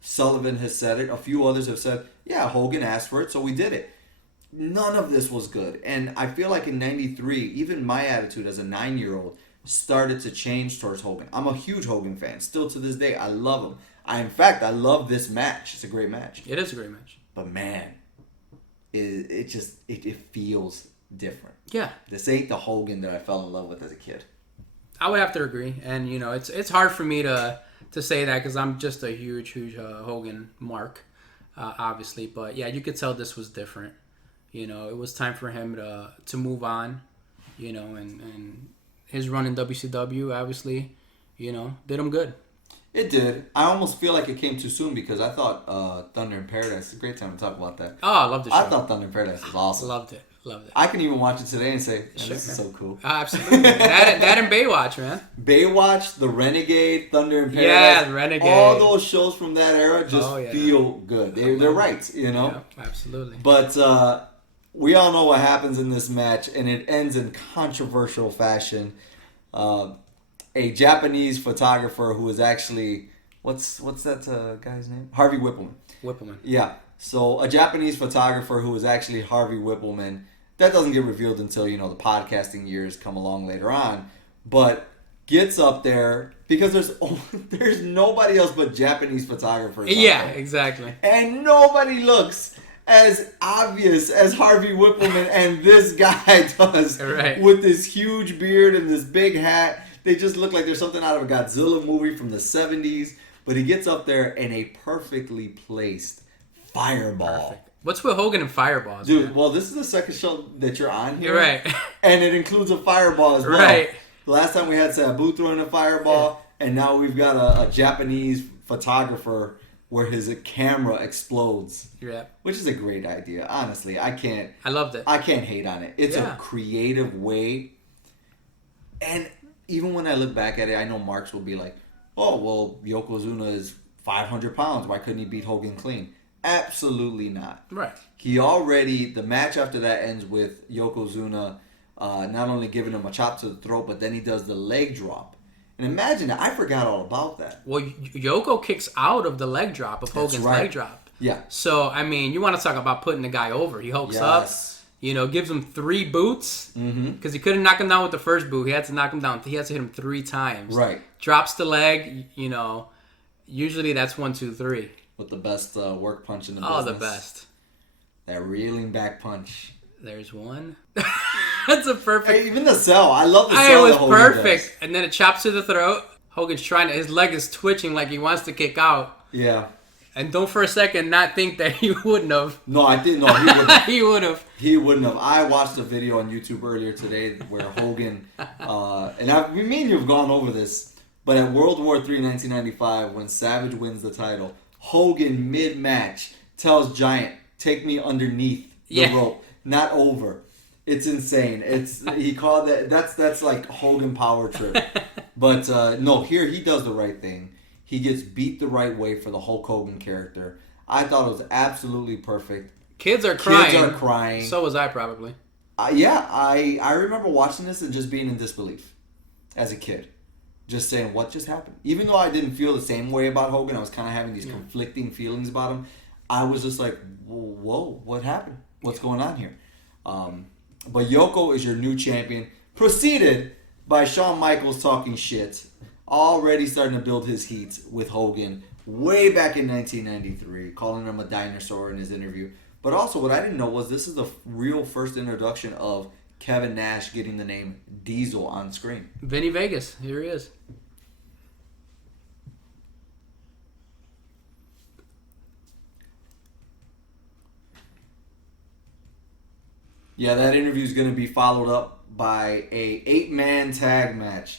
Sullivan has said it. A few others have said, yeah, Hogan asked for it, so we did it. None of this was good. And I feel like in 93, even my attitude as a 9-year-old started to change towards Hogan. I'm a huge Hogan fan. Still to this day, I love him. I love this match. It's a great match. It is a great match. But man, it feels different. Yeah. This ain't the Hogan that I fell in love with as a kid. I would have to agree. And, it's hard for me to say that because I'm just a huge Hogan mark, obviously. But, yeah, you could tell this was different. It was time for him to move on, and his run in WCW, obviously, did him good. It did. I almost feel like it came too soon because I thought Thunder in Paradise is a great time to talk about that. Oh, I loved the show. I thought Thunder in Paradise was awesome. Loved it. I can even watch it today and say, Sure, this is so cool. Absolutely. that and Baywatch, man. Baywatch, The Renegade, Thunder in Paradise. Yeah, The Renegade. All those shows from that era just feel good. They're right, Yeah, absolutely. But we all know what happens in this match, and it ends in controversial fashion. A Japanese photographer who is actually, what's that guy's name? Harvey Whippleman. Yeah. So a Japanese photographer who is actually Harvey Whippleman. That doesn't get revealed until, the podcasting years come along later on. But gets up there because there's nobody else but Japanese photographers. Yeah, exactly. And nobody looks as obvious as Harvey Whippleman and this guy does. Right. With this huge beard and this big hat. They just look like there's something out of a Godzilla movie from the 70s. But he gets up there in a perfectly placed fireball. Perfect. What's with Hogan and fireballs? Dude, man? well, this is the second show that you're on here. You're right. And it includes a fireball as well. Right. The last time we had Sabu throwing a fireball, and now we've got a Japanese photographer where his camera explodes. Yeah. Which is a great idea. Honestly, I loved it. I can't hate on it. It's a creative way. And even when I look back at it, I know Marks will be like, oh, well, Yokozuna is 500 pounds. Why couldn't he beat Hogan clean? Absolutely not. Right. The match after that ends with Yokozuna not only giving him a chop to the throat, but then he does the leg drop. And imagine that. I forgot all about that. Well, Yoko kicks out of the leg drop, of Hogan's leg drop. Yeah. So, you want to talk about putting the guy over. He hulks up, gives him 3 boots, because he couldn't knock him down with the first boot. He had to knock him down. He had to hit him 3 times. Right. Drops the leg, usually that's 1, 2, 3. With the best work punch in the business. Oh, the best. That reeling back punch. There's one. That's a perfect. Hey, even the cell. I love the cell. It was perfect. And then it chops to the throat. Hogan's his leg is twitching like he wants to kick out. Yeah. And don't for a second not think that he wouldn't have. No, I didn't. No, he wouldn't have. He would have. He wouldn't have. I watched a video on YouTube earlier today where Hogan, me and you have gone over this, but at World War III 1995, when Savage wins the title, Hogan mid-match tells Giant, "Take me underneath the rope, not over." It's insane. He called that's like Hogan power trip. But no, here he does the right thing. He gets beat the right way for the Hulk Hogan character. I thought it was absolutely perfect. Kids are crying. Kids are crying. So was I probably. I remember watching this and just being in disbelief as a kid. Just saying, what just happened? Even though I didn't feel the same way about Hogan, I was kind of having these conflicting feelings about him. I was just like, whoa, what happened? What's going on here? But Yoko is your new champion. Preceded by Shawn Michaels talking shit. Already starting to build his heat with Hogan way back in 1993, calling him a dinosaur in his interview. But also what I didn't know was this is the real first introduction of Kevin Nash getting the name Diesel on screen. Vinny Vegas, here he is. Yeah, that interview is going to be followed up by a 8-man tag match.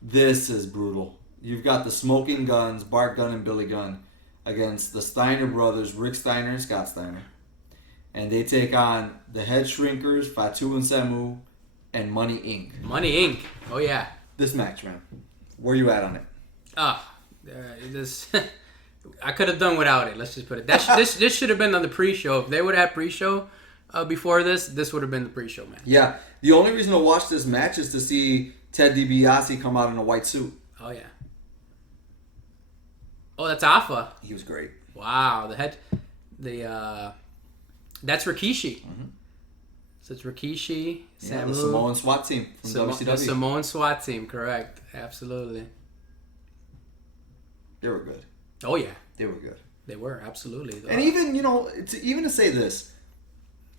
This is brutal. You've got the Smoking Guns, Bart Gunn and Billy Gunn, against the Steiner brothers, Rick Steiner and Scott Steiner. And they take on the Head Shrinkers, Fatu and Samu, and Money Inc. Money Inc. Oh, yeah. This match, man. Where you at on it? This... I could have done without it. Let's just put it. This should have been on the pre-show. If they would have had pre-show before this would have been the pre-show match. Yeah. The only reason to watch this match is to see Ted DiBiase come out in a white suit. Oh, yeah. Oh, that's Alpha. He was great. Wow. That's Rikishi. Mm-hmm. So it's Rikishi, Yeah, Samu. the Samoan SWAT team from WCW. The Samoan SWAT team, correct. Absolutely. They were good. Oh, yeah. They were good. They were, absolutely. And even, to say this,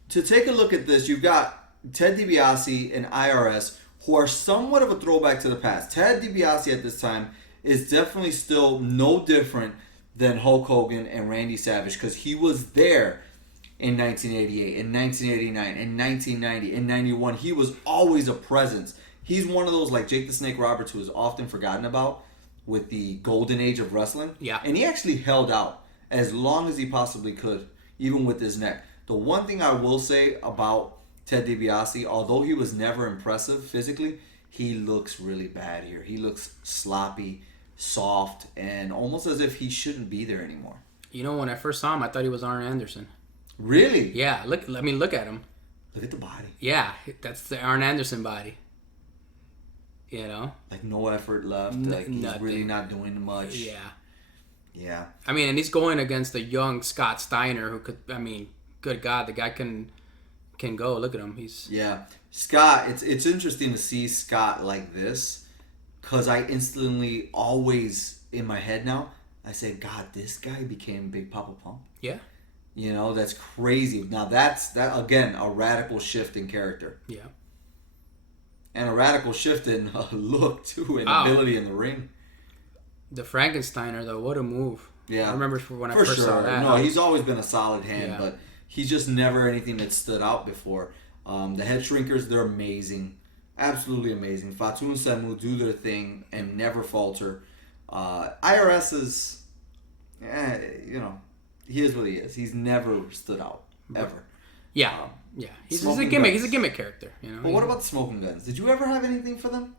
to take a look at this, you've got Ted DiBiase and IRS, who are somewhat of a throwback to the past. Ted DiBiase at this time is definitely still no different than Hulk Hogan and Randy Savage, because he was there in 1988, in 1989, in 1990, in 91. He was always a presence. He's one of those like Jake the Snake Roberts who is often forgotten about with the golden age of wrestling. Yeah. And he actually held out as long as he possibly could, even with his neck. The one thing I will say about Ted DiBiase, although he was never impressive physically, he looks really bad here. He looks sloppy, soft, and almost as if he shouldn't be there anymore. You know, when I first saw him, I thought he was Arn Anderson. Really? Yeah, look at him. Look at the body. Yeah, that's the Arn Anderson body. You know? Like no effort left. Like he's nothing. really not doing much. Yeah. Yeah. I mean, and he's going against a young Scott Steiner who could, good God, the guy can go. Look at him. Yeah. Scott, it's interesting to see Scott like this, because I instantly always, in my head now, I say, God, this guy became Big Papa Pump. Yeah. That's crazy. Now that again, a radical shift in character. Yeah. And a radical shift in look, too, and ability in the ring. The Frankensteiner, though, what a move. Yeah. I remember when I first saw that. No, he's always been a solid hand, Yeah. but he's just never anything that stood out before. The Head Shrinkers, they're amazing. Absolutely amazing. Fatu and Samu do their thing and never falter. IRS is, he is what he is. He's never stood out, ever. Yeah. Yeah. He's a Smoking gimmick. Guns. He's a gimmick character. But what about the Smoking Guns? Did you ever have anything for them?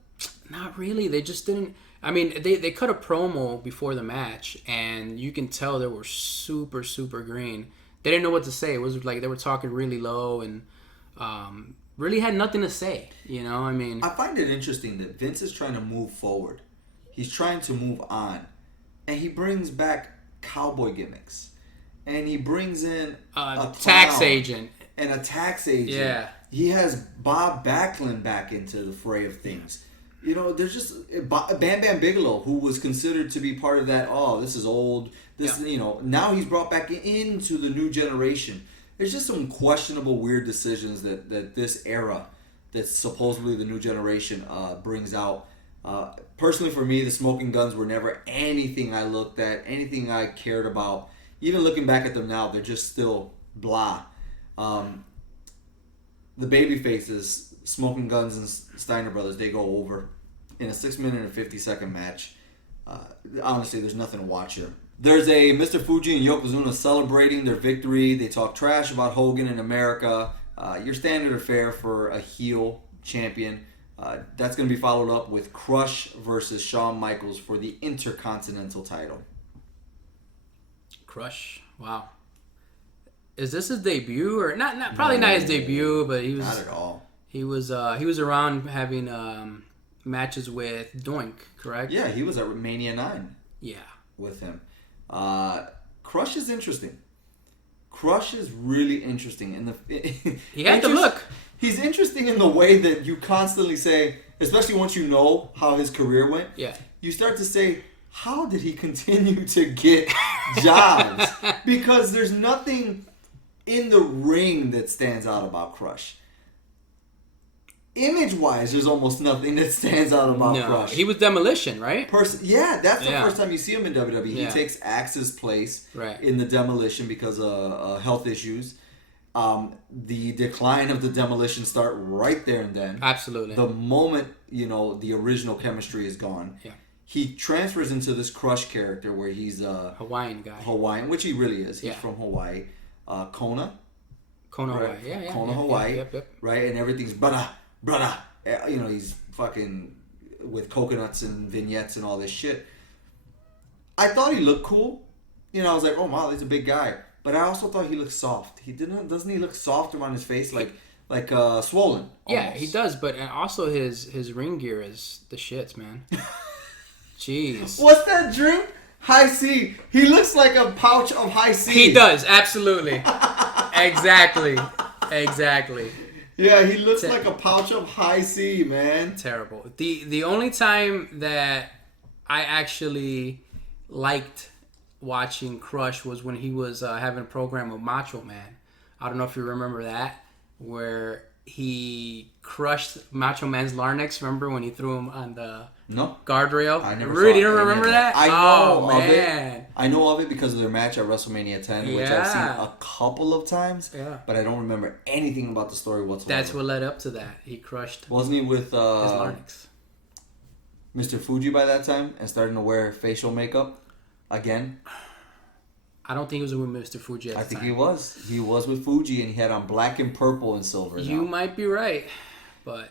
Not really. They just didn't. I mean, they cut a promo before the match, and you can tell they were super, super green. They didn't know what to say. It was like they were talking really low and really had nothing to say. I find it interesting that Vince is trying to move forward. He's trying to move on. And he brings back cowboy gimmicks. And he brings in a tax clown agent. And a tax agent. Yeah. He has Bob Backlund back into the fray of things. There's just Bam Bam Bigelow, who was considered to be part of that. Oh, this is old. Now he's brought back into the new generation. There's just some questionable, weird decisions that this era, that's supposedly the new generation, brings out. Personally, for me, the Smoking Guns were never anything I looked at, anything I cared about. even looking back at them now, they're just still blah. The baby faces, Smoking Guns and Steiner Brothers, they go over in a 6-minute and 50-second match. Honestly, there's nothing to watch here. There's a Mr. Fuji and Yokozuna celebrating their victory. They talk trash about Hogan in America. Your standard affair for a heel champion. That's going to be followed up with Crush versus Shawn Michaels for the Intercontinental title. Crush. Wow. Is this his debut or not? Probably not his debut, but he was Not at all. He was around having matches with Doink, correct? Yeah, he was at Mania 9 Yeah. with him. Crush is interesting. Crush is really interesting. He had the look. He's interesting in the way that you constantly say, especially once you know how his career went, Yeah. you start to say, how did he continue to get jobs? Because there's nothing in the ring that stands out about Crush. Image-wise, there's almost nothing that stands out about Crush. He was Demolition, right? That's the first time you see him in WWE. Yeah. He takes Axe's place Right. in the Demolition because of health issues. The decline of the Demolition start right there and then. Absolutely. The moment, the original chemistry is gone. Yeah. He transfers into this Crush character where he's a Hawaiian guy. Hawaiian, which he really is. He's Yeah. from Hawaii. Kona. Kona, Right. Hawaii. Yeah. Kona, Hawaii. Yep. Right? And everything's brother. He's fucking with coconuts and vignettes and all this shit. I thought he looked cool. I was like, oh wow, he's a big guy. But I also thought he looked soft. Doesn't he look soft around his face, like swollen? Yeah, almost. he does. But also his ring gear is the shits, man. Jeez. What's that drink? High C. He looks like a pouch of High C. He does, absolutely. Exactly. Yeah, he looks like a pouch of High C, man. Terrible. The only time that I actually liked watching Crush was when he was having a program with Macho Man. I don't know if you remember that, where he crushed Macho Man's larynx. Remember when he threw him on the guardrail? I never really saw don't remember that? I know of man. it. I know of it because of their match at WrestleMania 10, which I've seen Yeah. a couple of times. Yeah. But I don't remember anything about the story whatsoever. That's what led up to that. He crushed Wasn't he with his larynx. Mr. Fuji by that time and starting to wear facial makeup again? I don't think he was with Mr. Fuji at the I think time. he was. He was with Fuji and he had on black and purple and silver. You now. might be right, but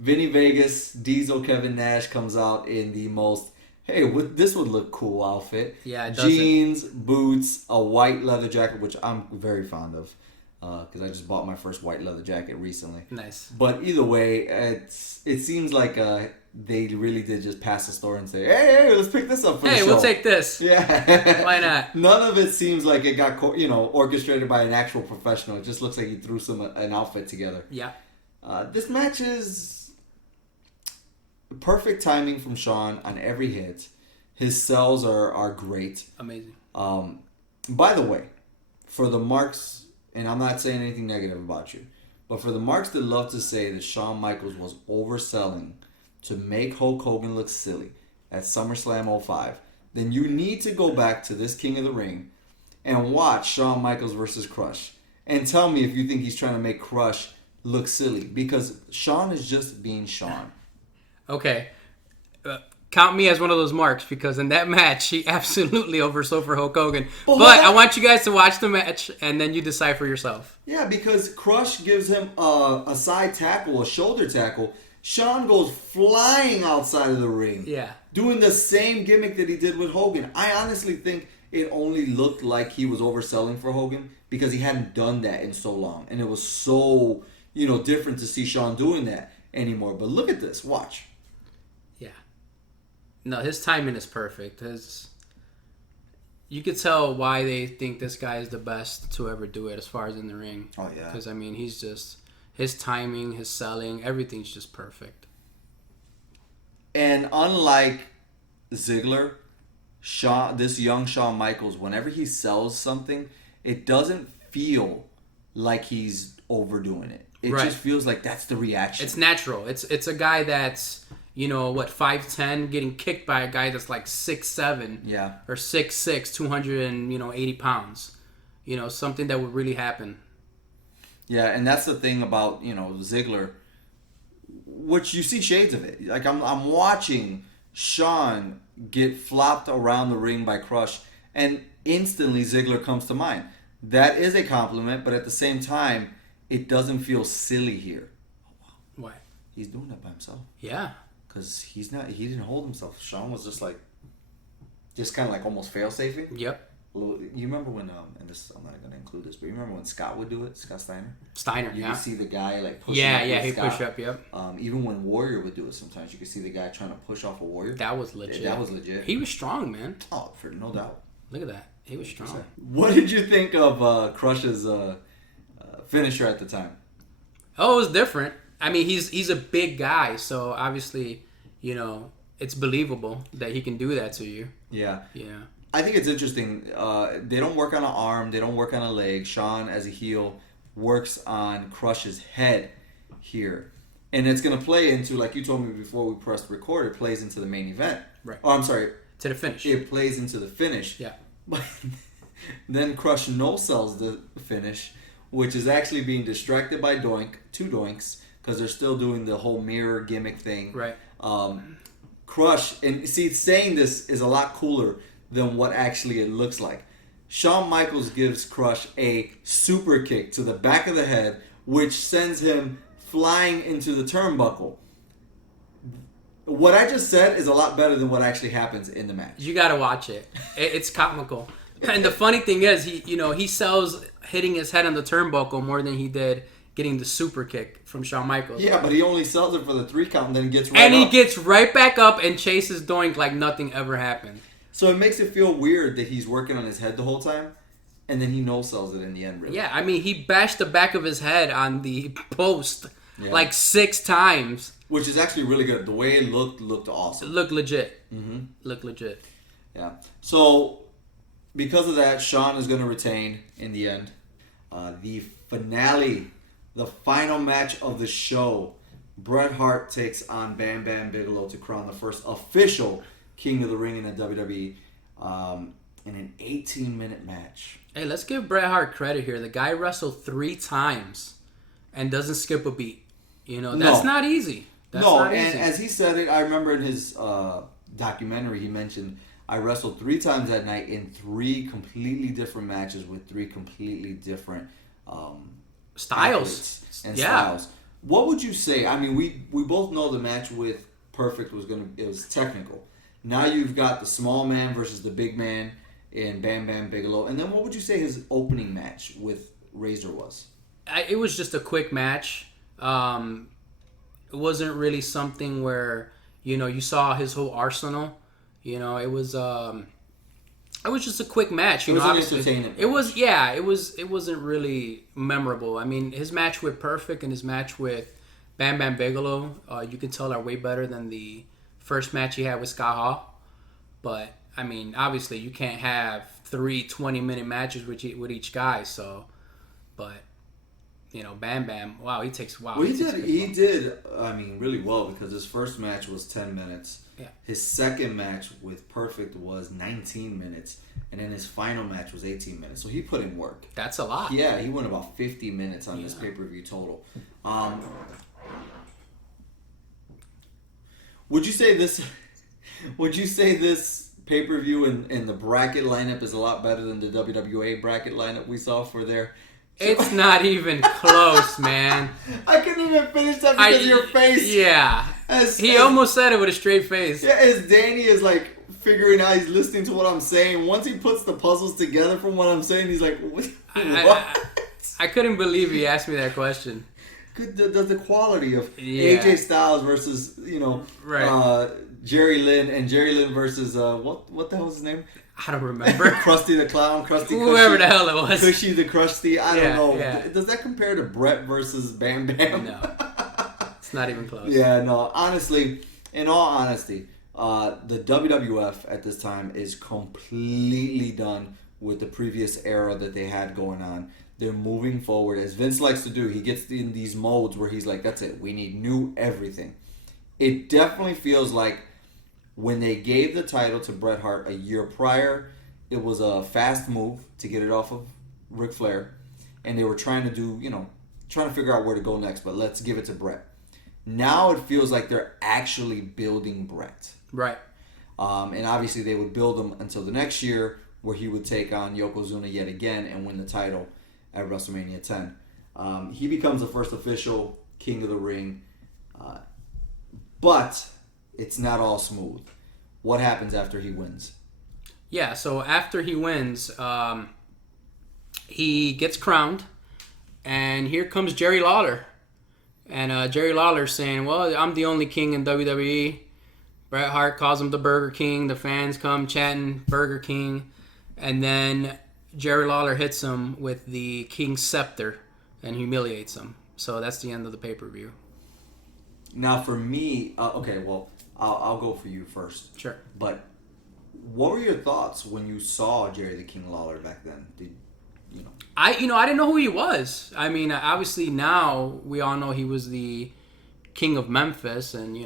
Vinny Vegas, Diesel, Kevin Nash comes out in the most, this would look cool outfit. Yeah, it doesn't. Jeans, boots, a white leather jacket, which I'm very fond of because I just bought my first white leather jacket recently. nice. But either way, it seems like they really did just pass the store and say, hey, let's pick this up for the show. Hey, we'll take this. Yeah. Why not? None of it seems like it got orchestrated by an actual professional. It just looks like he threw an outfit together. Yeah. This match is perfect timing from Shawn on every hit. His sells are great. Amazing. By the way, for the marks, and I'm not saying anything negative about you, but for the marks that love to say that Shawn Michaels was overselling to make Hulk Hogan look silly at SummerSlam 05, then you need to go back to this King of the Ring and watch Shawn Michaels versus Crush. And tell me if you think he's trying to make Crush look silly. Because Shawn is just being Shawn. Okay. Count me as one of those marks because in that match, he absolutely oversold for Hulk Hogan. But I want you guys to watch the match and then you decide for yourself. Yeah, because Crush gives him a side tackle, a shoulder tackle. Shawn goes flying outside of the ring. Yeah. Doing the same gimmick that he did with Hogan. I honestly think it only looked like he was overselling for Hogan because he hadn't done that in so long. And it was so, different to see Shawn doing that anymore. But look at this. Watch. Yeah. No, his timing is perfect. You could tell why they think this guy is the best to ever do it as far as in the ring. Oh, yeah. Because, he's just... His timing, his selling, everything's just perfect. And unlike Ziggler, this young Shawn Michaels, whenever he sells something, it doesn't feel like he's overdoing it. It Right. just feels like that's the reaction. It's natural. It's a guy that's what, 5'10", getting kicked by a guy that's like 6'7", Yeah. or 6'6", 280 pounds. Something that would really happen. Yeah, and that's the thing about, Ziggler, which you see shades of it. Like, I'm watching Shawn get flopped around the ring by Crush, and instantly Ziggler comes to mind. That is a compliment, but at the same time, it doesn't feel silly here. Why? He's doing that by himself. Yeah. Because he didn't hold himself. Shawn was just kind of like almost fail-safing. Yep. You remember when, and this, I'm not going to include this, but you remember when Scott would do it? Scott Steiner? You You could see the guy pushing Yeah, up yeah, with he Scott. push up, yep. Even when Warrior would do it sometimes, you could see the guy trying to push off a Warrior. That was legit. That was legit. He was strong, man. Oh, for no doubt. Look at that. He was strong. What did you think of Crush's finisher at the time? Oh, it was different. I mean, he's a big guy, so obviously, it's believable that he can do that to you. Yeah. Yeah. I think it's interesting. They don't work on an arm. They don't work on a leg. Shawn, as a heel, works on Crush's head here. And it's going to play into, like you told me before we pressed record, it plays into the main event. Right. Oh, I'm sorry. To the finish. It plays into the finish. Yeah. But then Crush no-sells the finish, which is actually being distracted by two Doinks, because they're still doing the whole mirror gimmick thing. Right. Crush, and see, saying this is a lot cooler than what actually it looks like. Shawn Michaels gives Crush a super kick to the back of the head, which sends him flying into the turnbuckle. What I just said is a lot better than what actually happens in the match. You gotta watch it. It's comical. And the funny thing is, he sells hitting his head on the turnbuckle more than he did getting the super kick from Shawn Michaels. Yeah, but he only sells it for the 3 count and then gets right And he up. gets right back up and chases Doink like nothing ever happened. So it makes it feel weird that he's working on his head the whole time, and then he no-sells it in the end, really. Yeah, I mean, he bashed the back of his head on the post like 6 times. Which is actually really good. The way it looked awesome. Look legit. Mm-hmm. Look legit. Yeah. So, because of that, Shawn is going to retain in the end. The finale, the final match of the show, Bret Hart takes on Bam Bam Bigelow to crown the first official King of the Ring in the WWE in an 18-minute match. Hey, let's give Bret Hart credit here. The guy wrestled 3 times and doesn't skip a beat. That's not easy. That's not easy. And as he said it, I remember in his documentary he mentioned, I wrestled 3 times that night in 3 completely different matches with 3 completely different styles. Styles. What would you say? I mean, we both know the match with Perfect it was technical. Now you've got the small man versus the big man in Bam Bam Bigelow. And then what would you say his opening match with Razor was? It was just a quick match. It wasn't really something where, you saw his whole arsenal. It was just a quick match. It was an entertainment match. It wasn't really memorable. I mean, his match with Perfect and his match with Bam Bam Bigelow, you can tell are way better than the first match he had with Scott Hall. But, I mean, obviously you can't have 3 20-minute matches with each guy, so, but... Bam Bam. Wow, he takes. Wow, well, he did. I mean, really well because his first match was 10 minutes. Yeah. His second match with Perfect was 19 minutes, and then his final match was 18 minutes. So he put in work. That's a lot. Yeah, he went about 50 minutes on this pay-per-view total. Would you say this? Would you say this pay-per-view in the bracket lineup is a lot better than the WWA bracket lineup we saw for their? It's not even close, man. I couldn't even finish that because of your face. Yeah. He almost said it with a straight face. Yeah, as Danny is figuring out, he's listening to what I'm saying. Once he puts the puzzles together from what I'm saying, he's like, what? I couldn't believe he asked me that question. The quality of AJ Styles versus, Jerry Lynn, and Jerry Lynn versus, what the hell was his name? I don't remember. Krusty the Clown, whoever the hell it was. Cushy the Krusty, I don't know. Yeah. Does that compare to Brett versus Bam Bam? No. It's not even close. Yeah, no. Honestly, in all honesty, the WWF at this time is completely done with the previous era that they had going on. They're moving forward. As Vince likes to do, he gets in these modes where he's like, that's it. We need new everything. It definitely feels like when they gave the title to Bret Hart a year prior, it was a fast move to get it off of Ric Flair. And they were trying to figure out where to go next, but let's give it to Bret. Now it feels like they're actually building Bret. Right. And obviously they would build him until the next year where he would take on Yokozuna yet again and win the title at WrestleMania 10. He becomes the first official King of the Ring. But it's not all smooth. What happens after he wins? Yeah, so after he wins, he gets crowned, and here comes Jerry Lawler. And Jerry Lawler saying, well, I'm the only king in WWE. Bret Hart calls him the Burger King. The fans come chanting Burger King. And then Jerry Lawler hits him with the King's Scepter and humiliates him. So that's the end of the pay-per-view. Now for me, okay, well, I'll go for you first. Sure. But what were your thoughts when you saw Jerry the King Lawler back then? I didn't know who he was. I mean, obviously now we all know he was the King of Memphis and,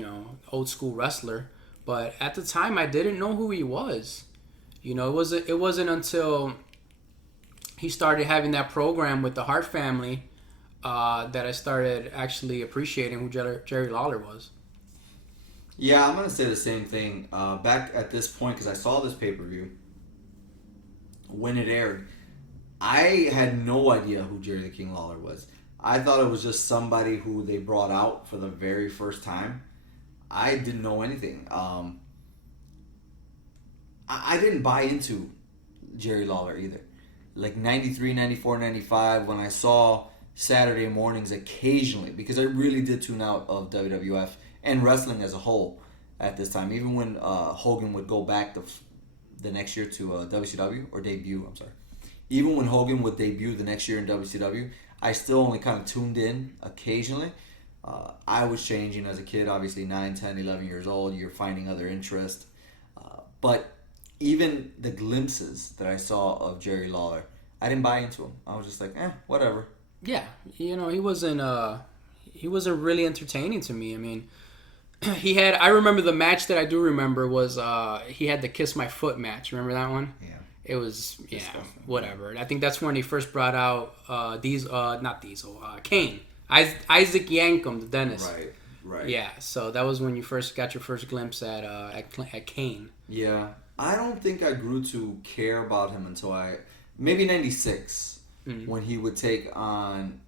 old school wrestler. But at the time, I didn't know who he was. It wasn't until he started having that program with the Hart family that I started actually appreciating who Jerry Lawler was. Yeah, I'm going to say the same thing. Back at this point, because I saw this pay-per-view, when it aired, I had no idea who Jerry the King Lawler was. I thought it was just somebody who they brought out for the very first time. I didn't know anything. I didn't buy into Jerry Lawler either. Like 93, 94, 95, when I saw Saturday mornings occasionally, because I really did tune out of WWF and wrestling as a whole at this time. Even when Hogan would go back the next year to WCW, or debut, I'm sorry. Even when Hogan would debut the next year in WCW, I still only kind of tuned in occasionally. I was changing as a kid, obviously 9, 10, 11 years old. You're finding other interest. But even the glimpses that I saw of Jerry Lawler, I didn't buy into him. I was just like, whatever. Yeah, he wasn't really entertaining to me. I mean, I remember the match that I do remember was he had the Kiss My Foot match. Remember that one? Yeah. It was, whatever. I think that's when he first brought out Kane. Isaac Yankem, the dentist. Right. Yeah, so that was when you first got your first glimpse at Kane. Yeah. I don't think I grew to care about him until maybe 96, when he would take on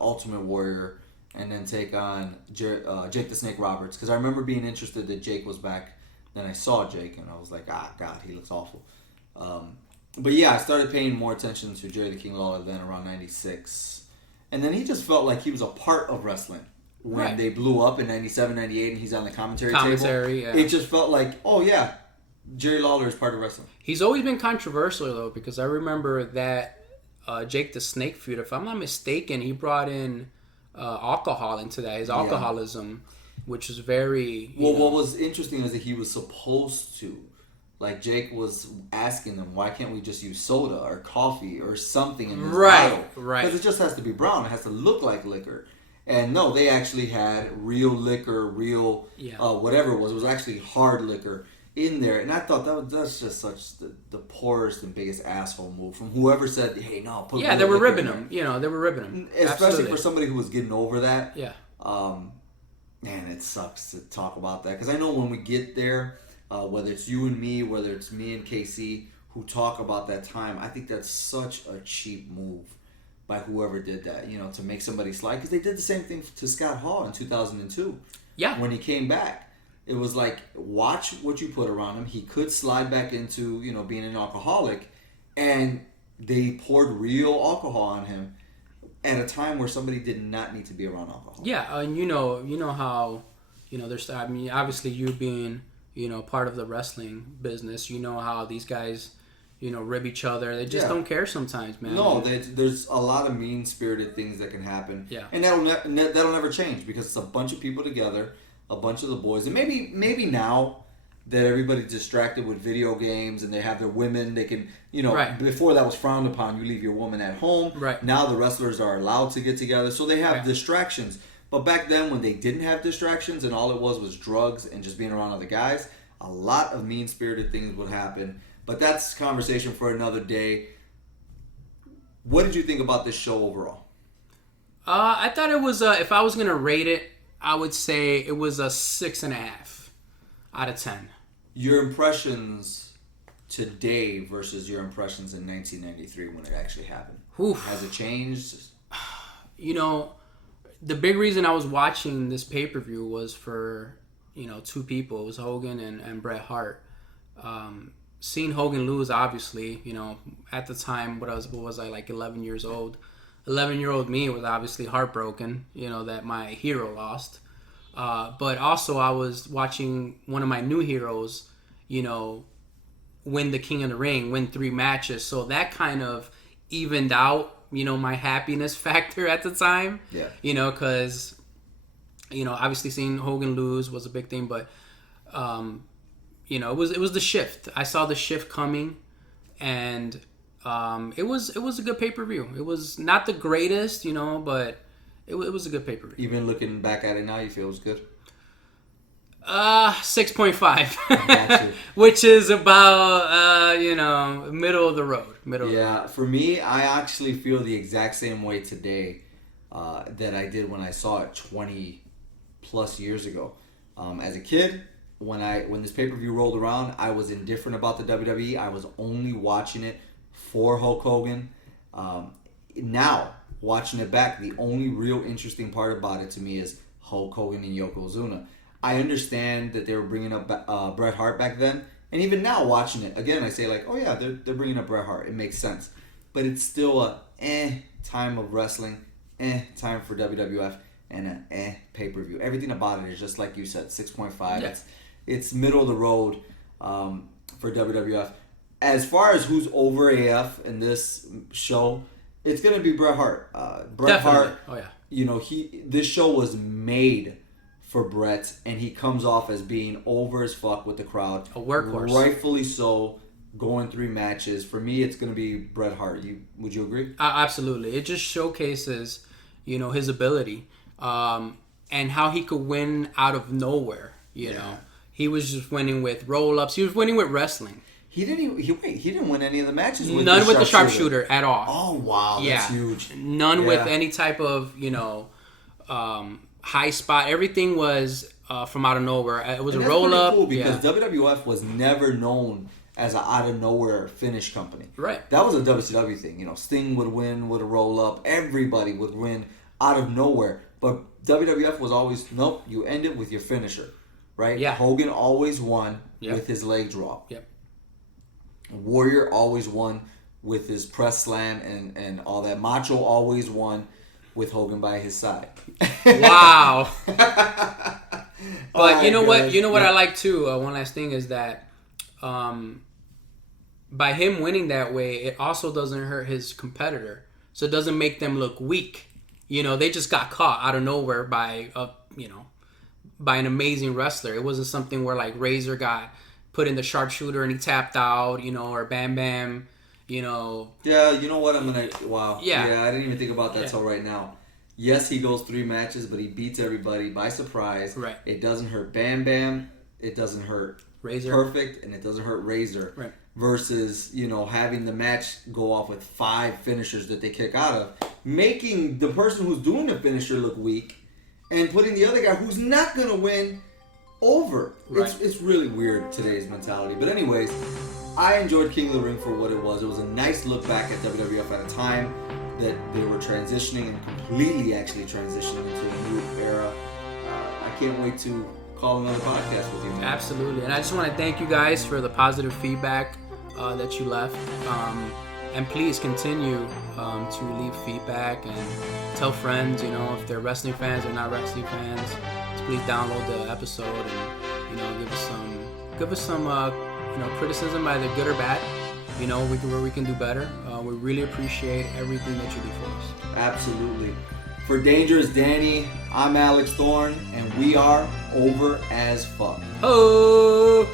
Ultimate Warrior and then take on Jake the Snake Roberts. Because I remember being interested that Jake was back. Then I saw Jake and I was like, God, he looks awful. But yeah, I started paying more attention to Jerry the King Lawler then around 96. And then he just felt like he was a part of wrestling. When they blew up in 97, 98 and he's on the commentary table. Yeah. It just felt like, oh yeah, Jerry Lawler is part of wrestling. He's always been controversial though, because I remember that Jake the Snake feud, if I'm not mistaken, he brought in alcohol into that, his alcoholism, which is very... What was interesting is that he was supposed to. Like, Jake was asking them, why can't we just use soda or coffee or something in this bottle? Right. Because it just has to be brown. It has to look like liquor. And no, they actually had real liquor, whatever it was. It was actually hard liquor in there. And I thought that's just such the poorest and biggest asshole move from whoever said, hey, no, put they were ribbing him. They were ribbing him. Especially Absolutely. for somebody who was getting over that. Yeah. Man, it sucks to talk about that. Because I know when we get there... whether it's you and me, whether it's me and KC who talk about that time, I think that's such a cheap move by whoever did that, to make somebody slide. Because they did the same thing to Scott Hall in 2002. Yeah. When he came back. It was like, watch what you put around him. He could slide back into, being an alcoholic. And they poured real alcohol on him at a time where somebody did not need to be around alcohol. Yeah, and you know how, there's, I mean, obviously you being... part of the wrestling business, how these guys, rib each other. They just don't care sometimes, man. No, there's a lot of mean-spirited things that can happen. Yeah. And that'll never change because it's a bunch of people together, a bunch of the boys. And maybe now that everybody's distracted with video games and they have their women, they can, before that was frowned upon, you leave your woman at home. Right. Now the wrestlers are allowed to get together, so they have distractions. But back then, when they didn't have distractions and all it was drugs and just being around other guys, a lot of mean-spirited things would happen. But that's conversation for another day. What did you think about this show overall? I thought it was, if I was going to rate it, I would say it was a 6.5 out of 10. Your impressions today versus your impressions in 1993 when it actually happened. Oof. Has it changed? You know, the big reason I was watching this pay-per-view was for, two people. It was Hogan and Bret Hart. Seeing Hogan lose, obviously, at the time, what was I, like 11 years old? 11-year-old me was obviously heartbroken, that my hero lost. But also I was watching one of my new heroes, win the King of the Ring, win 3 matches. So that kind of evened out, my happiness factor at the time. Yeah. Because, obviously seeing Hogan lose was a big thing. But, it was the shift. I saw the shift coming. And it was a good pay-per-view. It was not the greatest, but it was a good pay-per-view. Even looking back at it now, you feel it was good? 6.5. Which is about, middle of the road. For me, I actually feel the exact same way today that I did when I saw it 20 plus years ago. As a kid, when this pay-per-view rolled around, I was indifferent about the WWE. I was only watching it for Hulk Hogan. Now, watching it back, the only real interesting part about it to me is Hulk Hogan and Yokozuna. I understand that they were bringing up Bret Hart back then, and even now watching it again, I say like, oh yeah, they're bringing up Bret Hart. It makes sense, but it's still a time of wrestling, time for WWF, and a pay-per-view. Everything about it is just like you said, 6.5. Yeah. It's middle of the road for WWF. As far as who's over AF in this show, it's gonna be Bret Hart. Bret Hart. Oh yeah. This show was made for Bret, and he comes off as being over as fuck with the crowd. A workhorse. Rightfully so. Going 3 matches. For me, it's gonna be Bret Hart. Would you agree? Absolutely. It just showcases, his ability, and how he could win out of nowhere. You know, he was just winning with roll-ups. He was winning with wrestling. He didn't win any of the matches with none with the sharpshooter at all. Oh wow, that's huge. None with any type of high spot. Everything was from out of nowhere. It was a roll up. Cool because WWF was never known as an out of nowhere finish company. Right. That was a WCW thing. Sting would win with a roll up. Everybody would win out of nowhere. But WWF was always nope. You end it with your finisher, right? Yeah. Hogan always won with his leg drop. Yep. Warrior always won with his press slam and all that. Macho always won with Hogan by his side. Wow. But you know what? You know what I like too? One last thing is that by him winning that way, it also doesn't hurt his competitor. So it doesn't make them look weak. They just got caught out of nowhere by an amazing wrestler. It wasn't something where like Razor got put in the sharpshooter and he tapped out, or Bam Bam, Yeah, you know what? Wow. Yeah. I didn't even think about that till right now. Yes, he goes 3 matches, but he beats everybody by surprise. Right. It doesn't hurt Bam Bam. It doesn't hurt Razor. Perfect, and it doesn't hurt Razor. Right. Versus, having the match go off with 5 finishers that they kick out of, making the person who's doing the finisher look weak, and putting the other guy who's not gonna win over. Right. It's really weird, today's mentality. But anyways, I enjoyed King of the Ring for what it was. It was a nice look back at WWF at a time that they were transitioning and completely actually transitioning into a new era. I can't wait to call another podcast with you, man. Absolutely. And I just want to thank you guys for the positive feedback that you left. And please continue to leave feedback and tell friends, if they're wrestling fans or not wrestling fans, to please download the episode and, give us some criticism, either good or bad, where we can do better. We really appreciate everything that you do for us. Absolutely. For Dangerous Danny, I'm Alex Thorn, and we are over as fuck. Oh!